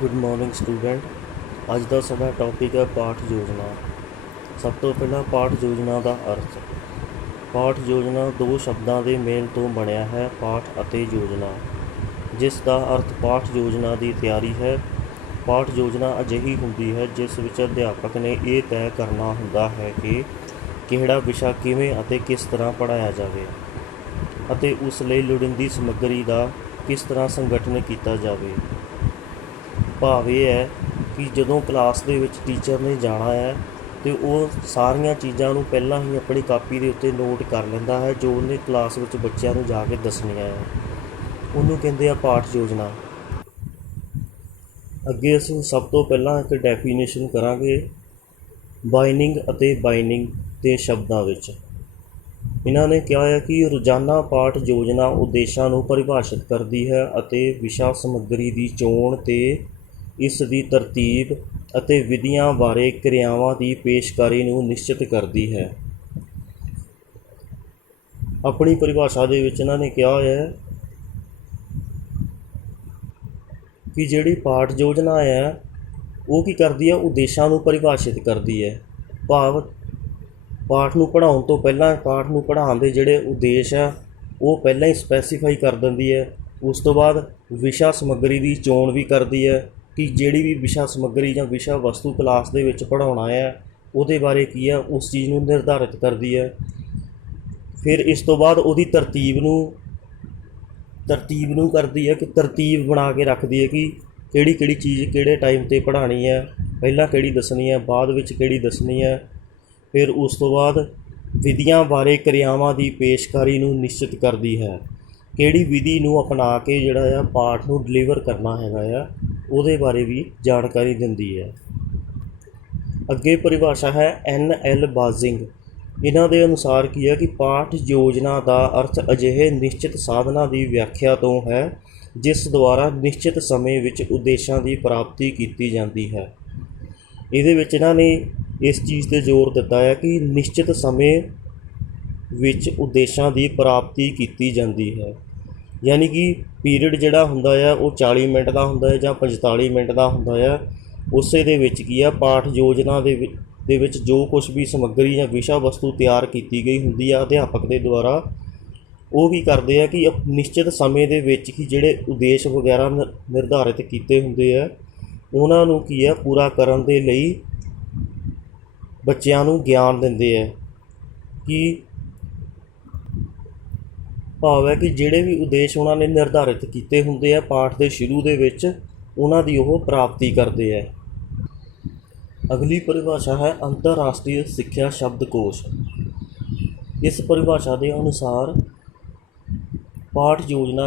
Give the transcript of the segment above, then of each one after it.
Good morning student. अज का साडा topic है पाठ योजना। सब तो पहला पाठ योजना का अर्थ। पाठ योजना दो शब्दों के मेल तो बनया है, पाठ अते योजना, जिस का अर्थ पाठ योजना की तैयारी है। पाठ योजना अजिही हुंदी है जिस विच अध्यापक ने यह तय करना हुंदा है कि किहड़ा विषा किवें अते किस तरह पढ़ाया जाए अते उस लई लोड़ींदी समग्री का किस तरह संगठन किया जाए। भाव यह है कि जदों क्लास दे विच टीचर ने जाना है तो वह सारिया चीज़ों को पहला ही अपनी कापी के उत्ते नोट कर लेंदा है जो उन्हें क्लास विच बच्चों को जाके दसनिया है। उन्होंने कहते हैं पाठ योजना। अगे असीं सब तो पहला एक डेफिनेशन करांगे बाइनिंग अते बाइनिंग के शब्दों विच। इन्होंने कहा है कि रोज़ाना पाठ योजना उद्देशां नूं परिभाषित करती है अते विषा समग्री की चोण ते इस दी तरतीब अते विधियां बारे क्रियावां की पेशकारी नूं निश्चित करती है। अपनी परिभाषा दे विच इन्होंने कहा है कि जिहड़ी पाठ योजना है वो की करती है, उद्देशां नूं परिभाषित करती है। भाव पाठ नूं पढ़ाउण तो पहला पाठ नूं पढ़ाउण दे जिहड़े उद्देश है वो पहला ही स्पैसीफाई कर दिंदी है। उस तो बाद विषा समग्री की चोण भी करती है कि जिहड़ी भी विषा समग्री या विषा वस्तु क्लास दे विच पढ़ाउणा है उहदे बारे की है उस चीज़ नूं निर्धारित करती है। फिर इस तो बाद उहदी तरतीब नूं करती है कि तरतीब बना के रखती है कि किहड़ी चीज़ किहड़े टाइम ते पढ़ानी है, पहला किहड़ी दसनी है, बाद विच किहड़ी दसनी है। फिर उस तो बाद विधियां बारे क्रियावां की पेशकारी नूं निश्चित करती है, किहड़ी विधि नूं अपना के जिहड़ा है पाठ नूं डिलीवर करना हैगा आ उहदे बारे भी जानकारी दिंदी है। अगे परिभाषा है NL बाजिंग। इन्हां दे अनुसार की है कि पाठ योजना का अर्थ अजिहे निश्चित साधना की व्याख्या तो है जिस द्वारा निश्चित समय विच उद्देशां की प्राप्ति की जाती है। इहदे विच इन्हां ने इस चीज़ पर जोर दिता है कि निश्चित समय विच उद्देशां की प्राप्ति की जाती है, यानी कि पीरियड जिहड़ा हुंदा है वो 40 मिनट का हुंदा है जां 45 मिनट का हुंदा है। उसे दे विच की है पाठ योजना दे विच जो कुछ भी समग्री या विषा वस्तु तैयार की गई हुंदी है अध्यापक के द्वारा वो भी करते हैं कि निश्चित समय दे विच ही जिहड़े उद्देश वगैरह निर्धारित किए हुंदे है उन्हां नूं की है पूरा करन दे लई बच्चों नूं ज्ञान दिंदे है। कि भाव है कि जिहड़े भी उद्देश उन्होंने निर्धारित किए होंगे है पाठ के शुरू के विच उन्हां दी ओह प्राप्ति करते हैं। अगली परिभाषा है अंतरराष्ट्रीय सिक्ख्या शब्दकोश। इस परिभाषा के अनुसार पाठ योजना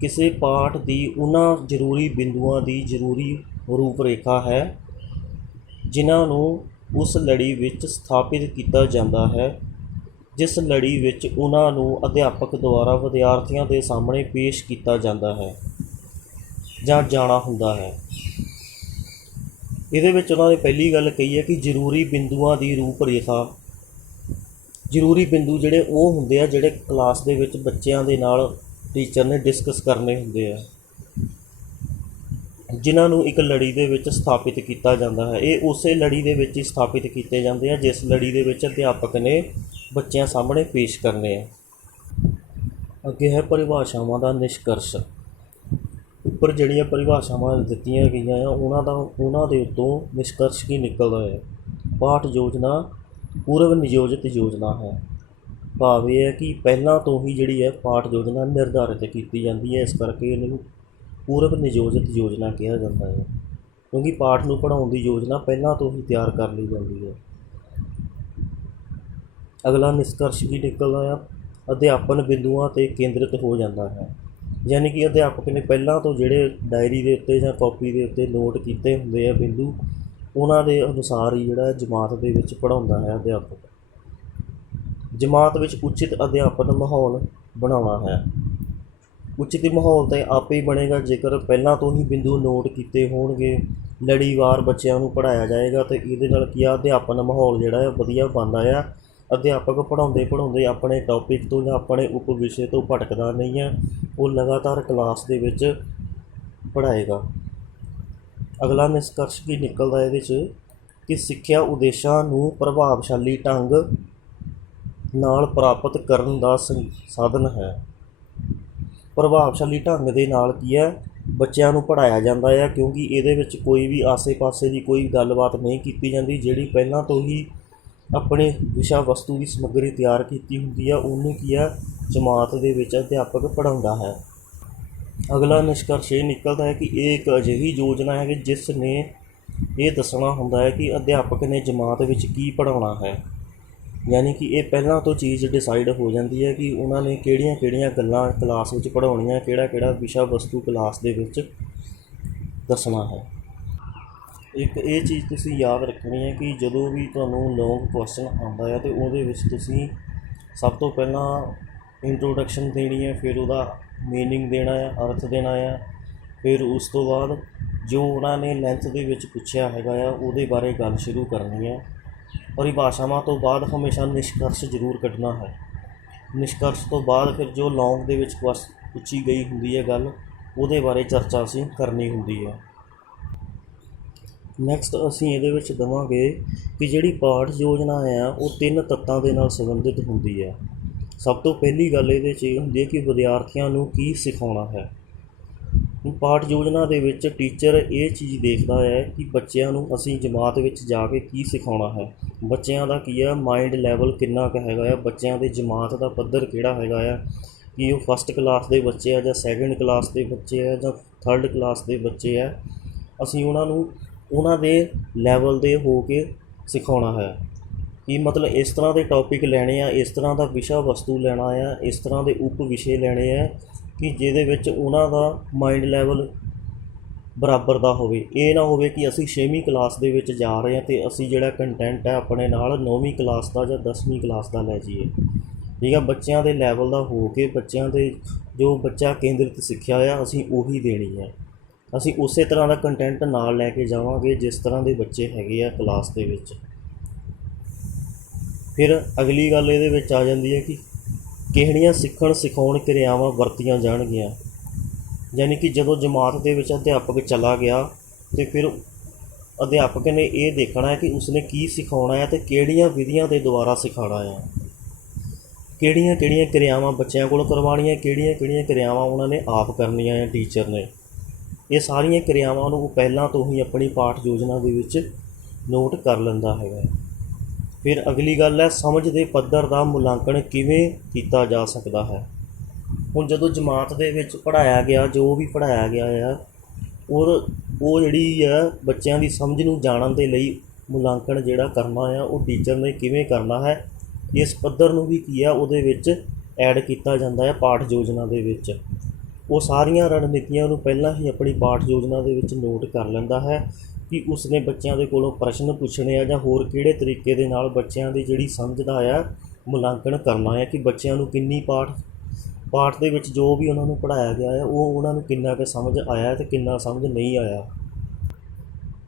किसी पाठ की उन्हां जरूरी बिंदुओं की जरूरी रूपरेखा है जिन्हों उस लड़ी विच स्थापित किया जाता है जिस लड़ी विच उन्होंने अध्यापक द्वारा विद्यार्थियों के सामने पेश किया जाता है जां जाना हुंदा है। इहदे विच उन्होंने पहली गल कही है कि जरूरी बिंदुओं की रूपरेखा। जरूरी बिंदु जिहड़े वो हुंदे आ जिहड़े क्लास दे विच बच्चों के नाल टीचर ने डिस्कस करने हुंदे आ, जिन्होंने एक लड़ी दे विच स्थापित किया जाता है। ये उस लड़ी दे विच ही स्थापित किए जाते हैं जिस लड़ी दे विच अध्यापक ने बच्चों सामने पेश करने हैं। अगे है परिभाषावां का निष्कर्ष। उपर जिहड़ियां परिभाषावां दित्तियां गईयां आ उन्हां दे उत्तों निष्कर्ष की निकलदा है। पाठ योजना पूर्व नियोजित योजना है। भाव यह है कि पहला तो ही जिहड़ी है पाठ योजना निर्धारित की जाती है, इस करके इन्हूं पूर्व नियोजित योजना कहा जाता है क्योंकि पाठ नूं पढ़ाउण की योजना पहला तो ही तैयार कर ली जाती है। अगला निष्कर्ष भी निकलदा है अध्यापन बिंदुओं पर केंद्रित हो जाता है, यानी कि अध्यापक ने पहला तो जिहड़े डायरी के उत्ते जां कॉपी के उत्ते नोट किए हुंदे आ बिंदु उन्हां दे अनुसार ही जिहड़ा जमात दे विच पढ़ाउंदा है अध्यापक। जमात विच उचित अध्यापन माहौल बनाउणा है। उचित माहौल तो आपे ही बनेगा जेकर पहला तो ही बिंदु नोट किए होणगे, लड़ीवार बच्चों को पढ़ाया जाएगा तो ये की अध्यापन माहौल जिहड़ा है वधिया बनदा है। अध्यापक पढ़ाउंदे पढ़ाउंदे अपने टॉपिक तो या अपने उप विषय तो भटकदा नहीं है, वो लगातार क्लास दे विच पढ़ाएगा। ਅਗਲਾ ਨਿਸ਼ਕਰਸ਼ ਕੀ ਨਿਕਲਦਾ ਇਹਦੇ 'ਚ ਕਿ ਸਿੱਖਿਆ ਉਦੇਸ਼ਾਂ ਨੂੰ ਪ੍ਰਭਾਵਸ਼ਾਲੀ ਢੰਗ ਨਾਲ ਪ੍ਰਾਪਤ ਕਰਨ ਦਾ ਸਾਧਨ ਹੈ। ਪ੍ਰਭਾਵਸ਼ਾਲੀ ਢੰਗ ਦੇ ਨਾਲ ਕੀ ਹੈ, ਬੱਚਿਆਂ ਨੂੰ ਪੜ੍ਹਾਇਆ ਜਾਂਦਾ ਹੈ, ਕਿਉਂਕਿ ਇਹਦੇ ਵਿੱਚ ਕੋਈ ਵੀ ਆਸੇ ਪਾਸੇ ਦੀ ਕੋਈ ਗੱਲਬਾਤ ਨਹੀਂ ਕੀਤੀ ਜਾਂਦੀ। ਜਿਹੜੀ ਪਹਿਲਾਂ ਤੋਂ ਹੀ ਆਪਣੇ ਵਿਸ਼ਾ ਵਸਤੂ ਦੀ ਸਮੱਗਰੀ ਤਿਆਰ ਕੀਤੀ ਹੁੰਦੀ ਆ, ਉਹਨੂੰ ਕੀ ਆ ਜਮਾਤ ਦੇ ਵਿੱਚ ਅਧਿਆਪਕ ਪੜ੍ਹਾਉਂਦਾ ਹੈ। ਅਗਲਾ ਨਿਸ਼ਕਰਸ਼ ਇਹ ਨਿਕਲਦਾ ਹੈ ਕਿ ਇਹ ਇੱਕ ਅਜਿਹੀ ਯੋਜਨਾ ਹੈ ਕਿ ਜਿਸ ਨੇ ਇਹ ਦੱਸਣਾ ਹੁੰਦਾ ਹੈ ਕਿ ਅਧਿਆਪਕ ਨੇ ਜਮਾਤ ਵਿੱਚ ਕੀ ਪੜ੍ਹਾਉਣਾ ਹੈ। ਯਾਨੀ ਕਿ ਇਹ ਪਹਿਲਾਂ ਤੋਂ ਚੀਜ਼ ਡਿਸਾਈਡ ਹੋ ਜਾਂਦੀ ਹੈ ਕਿ ਉਹਨਾਂ ਨੇ ਕਿਹੜੀਆਂ ਕਿਹੜੀਆਂ ਗੱਲਾਂ ਕਲਾਸ ਵਿੱਚ ਪੜ੍ਹਾਉਣੀਆਂ, ਕਿਹੜਾ ਕਿਹੜਾ ਵਿਸ਼ਾ ਵਸਤੂ ਕਲਾਸ ਦੇ ਵਿੱਚ ਦੱਸਣਾ ਹੈ। ਇੱਕ ਇਹ ਚੀਜ਼ ਤੁਸੀਂ ਯਾਦ ਰੱਖਣੀ ਹੈ ਕਿ ਜਦੋਂ ਵੀ ਤੁਹਾਨੂੰ ਲੌਂਗ ਕੁਐਸਚਨ ਆਉਂਦਾ ਹੈ ਅਤੇ ਉਹਦੇ ਵਿੱਚ ਤੁਸੀਂ ਸਭ ਤੋਂ ਪਹਿਲਾਂ ਇੰਟਰੋਡਕਸ਼ਨ ਦੇਣੀ ਹੈ, ਫਿਰ ਉਹਦਾ ਮੀਨਿੰਗ ਦੇਣਾ ਹੈ, ਅਰਥ ਦੇਣਾ ਹੈ, ਫਿਰ ਉਸ ਤੋਂ ਬਾਅਦ ਜੋ ਉਹਨਾਂ ਨੇ ਲੈਂਥ ਦੇ ਵਿੱਚ ਪੁੱਛਿਆ ਹੈਗਾ ਆ ਉਹਦੇ ਬਾਰੇ ਗੱਲ ਸ਼ੁਰੂ ਕਰਨੀ ਹੈ। ਪਰਿਭਾਸ਼ਾਵਾਂ ਤੋਂ ਬਾਅਦ ਹਮੇਸ਼ਾ ਨਿਸ਼ਕਰਸ਼ ਜ਼ਰੂਰ ਕੱਢਣਾ ਹੈ। ਨਿਸ਼ਕਰਸ਼ ਤੋਂ ਬਾਅਦ ਫਿਰ ਜੋ ਲੌਂਗ ਦੇ ਵਿੱਚ ਪੁੱਛੀ ਗਈ ਹੁੰਦੀ ਹੈ ਗੱਲ, ਉਹਦੇ ਬਾਰੇ ਚਰਚਾ ਅਸੀਂ ਕਰਨੀ ਹੁੰਦੀ ਹੈ। ਨੈਕਸਟ ਅਸੀਂ ਇਹਦੇ ਵਿੱਚ ਦੇਵਾਂਗੇ ਕਿ ਜਿਹੜੀ ਪਾਠ ਯੋਜਨਾ ਆ ਉਹ 3 ਤੱਤਾਂ ਦੇ ਨਾਲ ਸੰਬੰਧਿਤ ਹੁੰਦੀ ਹੈ। ਸਭ ਤੋਂ ਪਹਿਲੀ ਗੱਲ ਇਹਦੇ 'ਚ ਇਹ ਹੁੰਦੀ ਹੈ ਕਿ ਵਿਦਿਆਰਥੀਆਂ ਨੂੰ ਕੀ ਸਿਖਾਉਣਾ ਹੈ। ਪਾਠ ਯੋਜਨਾ ਦੇ ਵਿੱਚ ਟੀਚਰ ਇਹ ਚੀਜ਼ ਦੇਖਦਾ ਹੈ ਕਿ ਬੱਚਿਆਂ ਨੂੰ ਅਸੀਂ ਜਮਾਤ ਵਿੱਚ ਜਾ ਕੇ ਕੀ ਸਿਖਾਉਣਾ ਹੈ, ਬੱਚਿਆਂ ਦਾ ਕੀ ਆ ਮਾਈਂਡ ਲੈਵਲ ਕਿੰਨਾ ਕੁ ਹੈਗਾ ਆ, ਬੱਚਿਆਂ ਦੇ ਜਮਾਤ ਦਾ ਪੱਧਰ ਕਿਹੜਾ ਹੈਗਾ ਆ, ਕਿ ਉਹ ਫਸਟ ਕਲਾਸ ਦੇ ਬੱਚੇ ਆ ਜਾਂ ਸੈਕਿੰਡ ਕਲਾਸ ਦੇ ਬੱਚੇ ਆ ਜਾਂ ਥਰਡ ਕਲਾਸ ਦੇ ਬੱਚੇ ਆ। ਅਸੀਂ ਉਹਨਾਂ ਨੂੰ ਉਹਨਾਂ ਦੇ ਲੈਵਲ ਦੇ ਹੋ ਕੇ ਸਿਖਾਉਣਾ ਹੈ ਕਿ ਮਤਲਬ ਇਸ ਤਰ੍ਹਾਂ ਦੇ ਟੌਪਿਕ ਲੈਣੇ ਆ, ਇਸ ਤਰ੍ਹਾਂ ਦਾ ਵਿਸ਼ਾ ਵਸਤੂ ਲੈਣਾ ਆ, ਇਸ ਤਰ੍ਹਾਂ ਦੇ ਉਪ ਵਿਸ਼ੇ ਲੈਣੇ ਆ ਕਿ ਜਿਹਦੇ ਵਿੱਚ ਉਹਨਾਂ ਦਾ ਮਾਈਂਡ ਲੈਵਲ ਬਰਾਬਰ ਦਾ ਹੋਵੇ। ਇਹ ਨਾ ਹੋਵੇ ਕਿ ਅਸੀਂ 6ਵੀਂ ਕਲਾਸ ਦੇ ਵਿੱਚ ਜਾ ਰਹੇ ਹਾਂ ਅਤੇ ਅਸੀਂ ਜਿਹੜਾ ਕੰਟੈਂਟ ਹੈ ਆਪਣੇ ਨਾਲ 9ਵੀਂ ਕਲਾਸ ਦਾ ਜਾਂ 10ਵੀਂ ਕਲਾਸ ਦਾ ਲੈ ਜਾਈਏ। ਠੀਕ ਆ, ਬੱਚਿਆਂ ਦੇ ਲੈਵਲ ਦਾ ਹੋ ਕੇ ਬੱਚਿਆਂ ਦੇ ਜੋ ਬੱਚਾ ਕੇਂਦਰਿਤ ਸਿੱਖਿਆ ਆ ਅਸੀਂ ਉਹੀ ਦੇਣੀ ਹੈ। ਅਸੀਂ ਉਸੇ ਤਰ੍ਹਾਂ ਦਾ ਕੰਟੈਂਟ ਨਾਲ ਲੈ ਕੇ ਜਾਵਾਂਗੇ ਜਿਸ ਤਰ੍ਹਾਂ ਦੇ ਬੱਚੇ ਹੈਗੇ ਆ ਕਲਾਸ ਦੇ ਵਿੱਚ। ਫਿਰ ਅਗਲੀ ਗੱਲ ਇਹਦੇ ਵਿੱਚ ਆ ਜਾਂਦੀ ਹੈ ਕਿ ਕਿਹੜੀਆਂ ਸਿੱਖਣ ਸਿਖਾਉਣ ਕਿਰਿਆਵਾਂ ਵਰਤੀਆਂ ਜਾਣਗੀਆਂ। ਯਾਨੀ ਕਿ ਜਦੋਂ ਜਮਾਤ ਦੇ ਵਿੱਚ ਅਧਿਆਪਕ ਚਲਾ ਗਿਆ ਅਤੇ ਫਿਰ ਅਧਿਆਪਕ ਨੇ ਇਹ ਦੇਖਣਾ ਹੈ ਕਿ ਉਸਨੇ ਕੀ ਸਿਖਾਉਣਾ ਹੈ ਅਤੇ ਕਿਹੜੀਆਂ ਵਿਧੀਆਂ ਦੇ ਦੁਆਰਾ ਸਿਖਾਉਣਾ ਆ, ਕਿਹੜੀਆਂ ਕਿਹੜੀਆਂ ਕਿਰਿਆਵਾਂ ਬੱਚਿਆਂ ਕੋਲ ਕਰਵਾਉਣੀਆਂ, ਕਿਹੜੀਆਂ ਕਿਹੜੀਆਂ ਕਿਰਿਆਵਾਂ ਉਹਨਾਂ ਨੇ ਆਪ ਕਰਨੀਆਂ ਆ ਟੀਚਰ ਨੇ। ਇਹ ਸਾਰੀਆਂ ਕਿਰਿਆਵਾਂ ਨੂੰ ਉਹ ਪਹਿਲਾਂ ਤੋਂ ਹੀ ਆਪਣੀ ਪਾਠ ਯੋਜਨਾ ਦੇ ਵਿੱਚ ਨੋਟ ਕਰ ਲੈਂਦਾ ਹੈਗਾ। ਫਿਰ ਅਗਲੀ ਗੱਲ ਹੈ ਸਮਝ ਦੇ ਪੱਧਰ ਦਾ ਮੁਲਾਂਕਣ ਕਿਵੇਂ ਕੀਤਾ ਜਾ ਸਕਦਾ ਹੈ। ਹੁਣ ਜਦੋਂ ਜਮਾਤ ਦੇ ਵਿੱਚ ਪੜ੍ਹਾਇਆ ਗਿਆ, ਜੋ ਵੀ ਪੜ੍ਹਾਇਆ ਗਿਆ ਆ ਉਹ ਜਿਹੜੀ ਆ ਬੱਚਿਆਂ ਦੀ ਸਮਝ ਨੂੰ ਜਾਣਨ ਦੇ ਲਈ ਮੁਲਾਂਕਣ ਜਿਹੜਾ ਕਰਨਾ ਆ ਉਹ ਟੀਚਰ ਨੇ ਕਿਵੇਂ ਕਰਨਾ ਹੈ, ਇਸ ਪੱਧਰ ਨੂੰ ਵੀ ਕੀ ਆ ਉਹਦੇ ਵਿੱਚ ਐਡ ਕੀਤਾ ਜਾਂਦਾ ਹੈ ਪਾਠ ਯੋਜਨਾ ਦੇ ਵਿੱਚ। ਉਹ ਸਾਰੀਆਂ ਰਣਨੀਤੀਆਂ ਨੂੰ ਪਹਿਲਾਂ ਹੀ ਆਪਣੀ ਪਾਠ ਯੋਜਨਾ ਦੇ ਵਿੱਚ ਨੋਟ ਕਰ ਲੈਂਦਾ ਹੈ ਕਿ ਉਸਨੇ ਬੱਚਿਆਂ ਦੇ ਕੋਲੋਂ ਪ੍ਰਸ਼ਨ ਪੁੱਛਣੇ ਆ ਜਾਂ ਹੋਰ ਕਿਹੜੇ ਤਰੀਕੇ ਦੇ ਨਾਲ ਬੱਚਿਆਂ ਦੀ ਜਿਹੜੀ ਸਮਝ ਦਾ ਆ ਮੁਲਾਂਕਣ ਕਰਨਾ ਹੈ ਕਿ ਬੱਚਿਆਂ ਨੂੰ ਕਿੰਨੀ ਪਾਠ ਦੇ ਵਿੱਚ ਜੋ ਵੀ ਉਹਨਾਂ ਨੂੰ ਪੜ੍ਹਾਇਆ ਗਿਆ ਹੈ ਉਹ ਉਹਨਾਂ ਨੂੰ ਕਿੰਨਾ ਕੁ ਸਮਝ ਆਇਆ ਅਤੇ ਕਿੰਨਾ ਸਮਝ ਨਹੀਂ ਆਇਆ।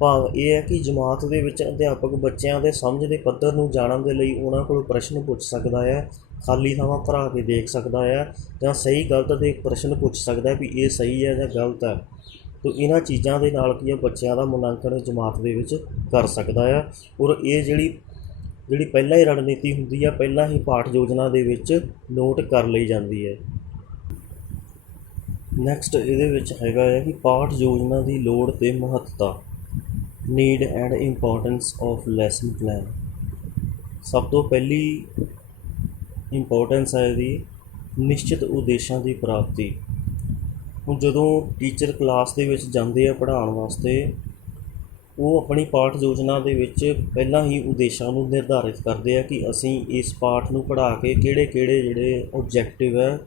ਭਾਵ ਇਹ ਹੈ ਕਿ ਜਮਾਤ ਦੇ ਵਿੱਚ ਅਧਿਆਪਕ ਬੱਚਿਆਂ ਦੇ ਸਮਝ ਦੇ ਪੱਧਰ ਨੂੰ ਜਾਣਨ ਦੇ ਲਈ ਉਹਨਾਂ ਕੋਲ ਪ੍ਰਸ਼ਨ ਪੁੱਛ ਸਕਦਾ ਹੈ, ਖਾਲੀ ਥਾਵਾਂ ਭਰਾ ਕੇ ਦੇਖ ਸਕਦਾ ਹੈ ਜਾਂ ਸਹੀ ਗਲਤ ਦੇ ਪ੍ਰਸ਼ਨ ਪੁੱਛ ਸਕਦਾ ਵੀ ਇਹ ਸਹੀ ਹੈ ਜਾਂ ਗਲਤ ਹੈ। ਤੋ ਇਹਨਾਂ ਚੀਜ਼ਾਂ ਦੇ ਨਾਲ ਕੀ ਹੈ ਬੱਚਿਆਂ ਦਾ ਮੁਲਾਂਕਣ ਜਮਾਤ ਦੇ ਵਿੱਚ ਕਰ ਸਕਦਾ ਆ। ਔਰ ਇਹ ਜਿਹੜੀ ਪਹਿਲਾਂ ਹੀ ਰਣਨੀਤੀ ਹੁੰਦੀ ਆ ਪਹਿਲਾਂ ਹੀ ਪਾਠ ਯੋਜਨਾ ਦੇ ਵਿੱਚ ਨੋਟ ਕਰ ਲਈ ਜਾਂਦੀ ਹੈ। ਨੈਕਸਟ ਇਹਦੇ ਵਿੱਚ ਹੈਗਾ ਹੈ ਕਿ ਪਾਠ ਯੋਜਨਾ ਦੀ ਲੋੜ ਅਤੇ ਮਹੱਤਤਾ, need and importance of lesson plan. ਸਭ ਤੋਂ ਪਹਿਲੀ ਇੰਪੋਰਟੈਂਸ ਹੈ ਇਹਦੀ ਨਿਸ਼ਚਿਤ ਉਦੇਸ਼ਾਂ ਦੀ ਪ੍ਰਾਪਤੀ। ਹੁਣ ਜਦੋਂ ਟੀਚਰ ਕਲਾਸ ਦੇ ਵਿੱਚ ਜਾਂਦੇ ਆ ਪੜ੍ਹਾਉਣ ਵਾਸਤੇ, ਉਹ ਆਪਣੀ ਪਾਠ ਯੋਜਨਾ ਦੇ ਵਿੱਚ ਪਹਿਲਾਂ ਹੀ ਉਦੇਸ਼ਾਂ ਨੂੰ ਨਿਰਧਾਰਿਤ ਕਰਦੇ ਆ ਕਿ ਅਸੀਂ ਇਸ ਪਾਠ ਨੂੰ ਪੜ੍ਹਾ ਕੇ ਕਿਹੜੇ ਕਿਹੜੇ ਜਿਹੜੇ ਓਬਜੈਕਟਿਵ ਹੈ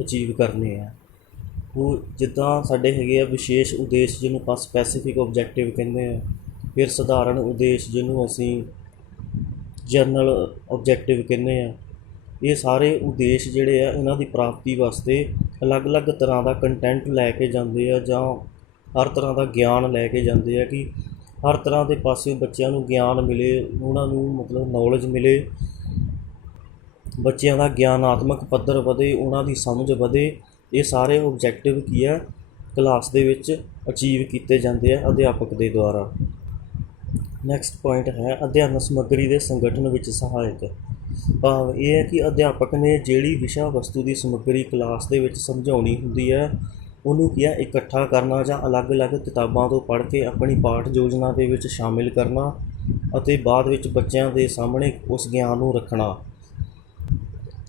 ਅਚੀਵ ਕਰਨੇ ਆ। ਉਹ ਜਿੱਦਾਂ ਸਾਡੇ ਹੈਗੇ ਆ ਵਿਸ਼ੇਸ਼ ਉਦੇਸ਼ ਜਿਹਨੂੰ ਆਪਾਂ ਸਪੈਸੀਫਿਕ ਓਬਜੈਕਟਿਵ ਕਹਿੰਦੇ ਆ, ਫਿਰ ਸਧਾਰਨ ਉਦੇਸ਼ ਜਿਹਨੂੰ ਅਸੀਂ ਜਨਰਲ ਓਬਜੈਕਟਿਵ ਕਹਿੰਦੇ ਆ। ਇਹ ਸਾਰੇ ਉਦੇਸ਼ ਜਿਹੜੇ ਆ ਇਹਨਾਂ ਦੀ ਪ੍ਰਾਪਤੀ ਵਾਸਤੇ ਅਲੱਗ-ਅਲੱਗ ਤਰ੍ਹਾਂ ਦਾ ਕੰਟੈਂਟ ਲੈ ਕੇ ਜਾਂਦੇ ਆ ਜਾਂ ਹਰ ਤਰ੍ਹਾਂ ਦਾ ਗਿਆਨ ਲੈ ਕੇ ਜਾਂਦੇ ਆ ਕਿ ਹਰ ਤਰ੍ਹਾਂ ਦੇ ਪਾਸਿਓਂ ਬੱਚਿਆਂ ਨੂੰ ਗਿਆਨ ਮਿਲੇ, ਉਹਨਾਂ ਨੂੰ ਮਤਲਬ ਨੌਲੇਜ ਮਿਲੇ, ਬੱਚਿਆਂ ਦਾ ਗਿਆਨਾਤਮਕ ਪੱਧਰ ਵਧੇ, ਉਹਨਾਂ ਦੀ ਸਮਝ ਵਧੇ। ਇਹ ਸਾਰੇ ਓਬਜੈਕਟਿਵ ਕੀ ਹੈ ਕਲਾਸ ਦੇ ਵਿੱਚ ਅਚੀਵ ਕੀਤੇ ਜਾਂਦੇ ਆ ਅਧਿਆਪਕ ਦੇ ਦੁਆਰਾ। ਨੈਕਸਟ ਪੁਆਇੰਟ ਹੈ ਅਧਿਐਨ ਸਮੱਗਰੀ ਦੇ ਸੰਗਠਨ ਵਿੱਚ ਸਹਾਇਕ। ਭਾਵ ਇਹ ਹੈ ਕਿ ਅਧਿਆਪਕ ਨੇ ਜਿਹੜੀ ਵਿਸ਼ਾ ਵਸਤੂ ਦੀ ਸਮੱਗਰੀ ਕਲਾਸ ਦੇ ਵਿੱਚ ਸਮਝਾਉਣੀ ਹੁੰਦੀ ਹੈ ਉਹਨੂੰ ਕੀ ਹੈ ਇਕੱਠਾ ਕਰਨਾ ਜਾਂ ਅਲੱਗ-ਅਲੱਗ ਕਿਤਾਬਾਂ ਤੋਂ ਪੜ੍ਹ ਕੇ ਆਪਣੀ ਪਾਠ ਯੋਜਨਾ ਦੇ ਵਿੱਚ ਸ਼ਾਮਿਲ ਕਰਨਾ ਅਤੇ ਬਾਅਦ ਵਿੱਚ ਬੱਚਿਆਂ ਦੇ ਸਾਹਮਣੇ ਉਸ ਗਿਆਨ ਨੂੰ ਰੱਖਣਾ।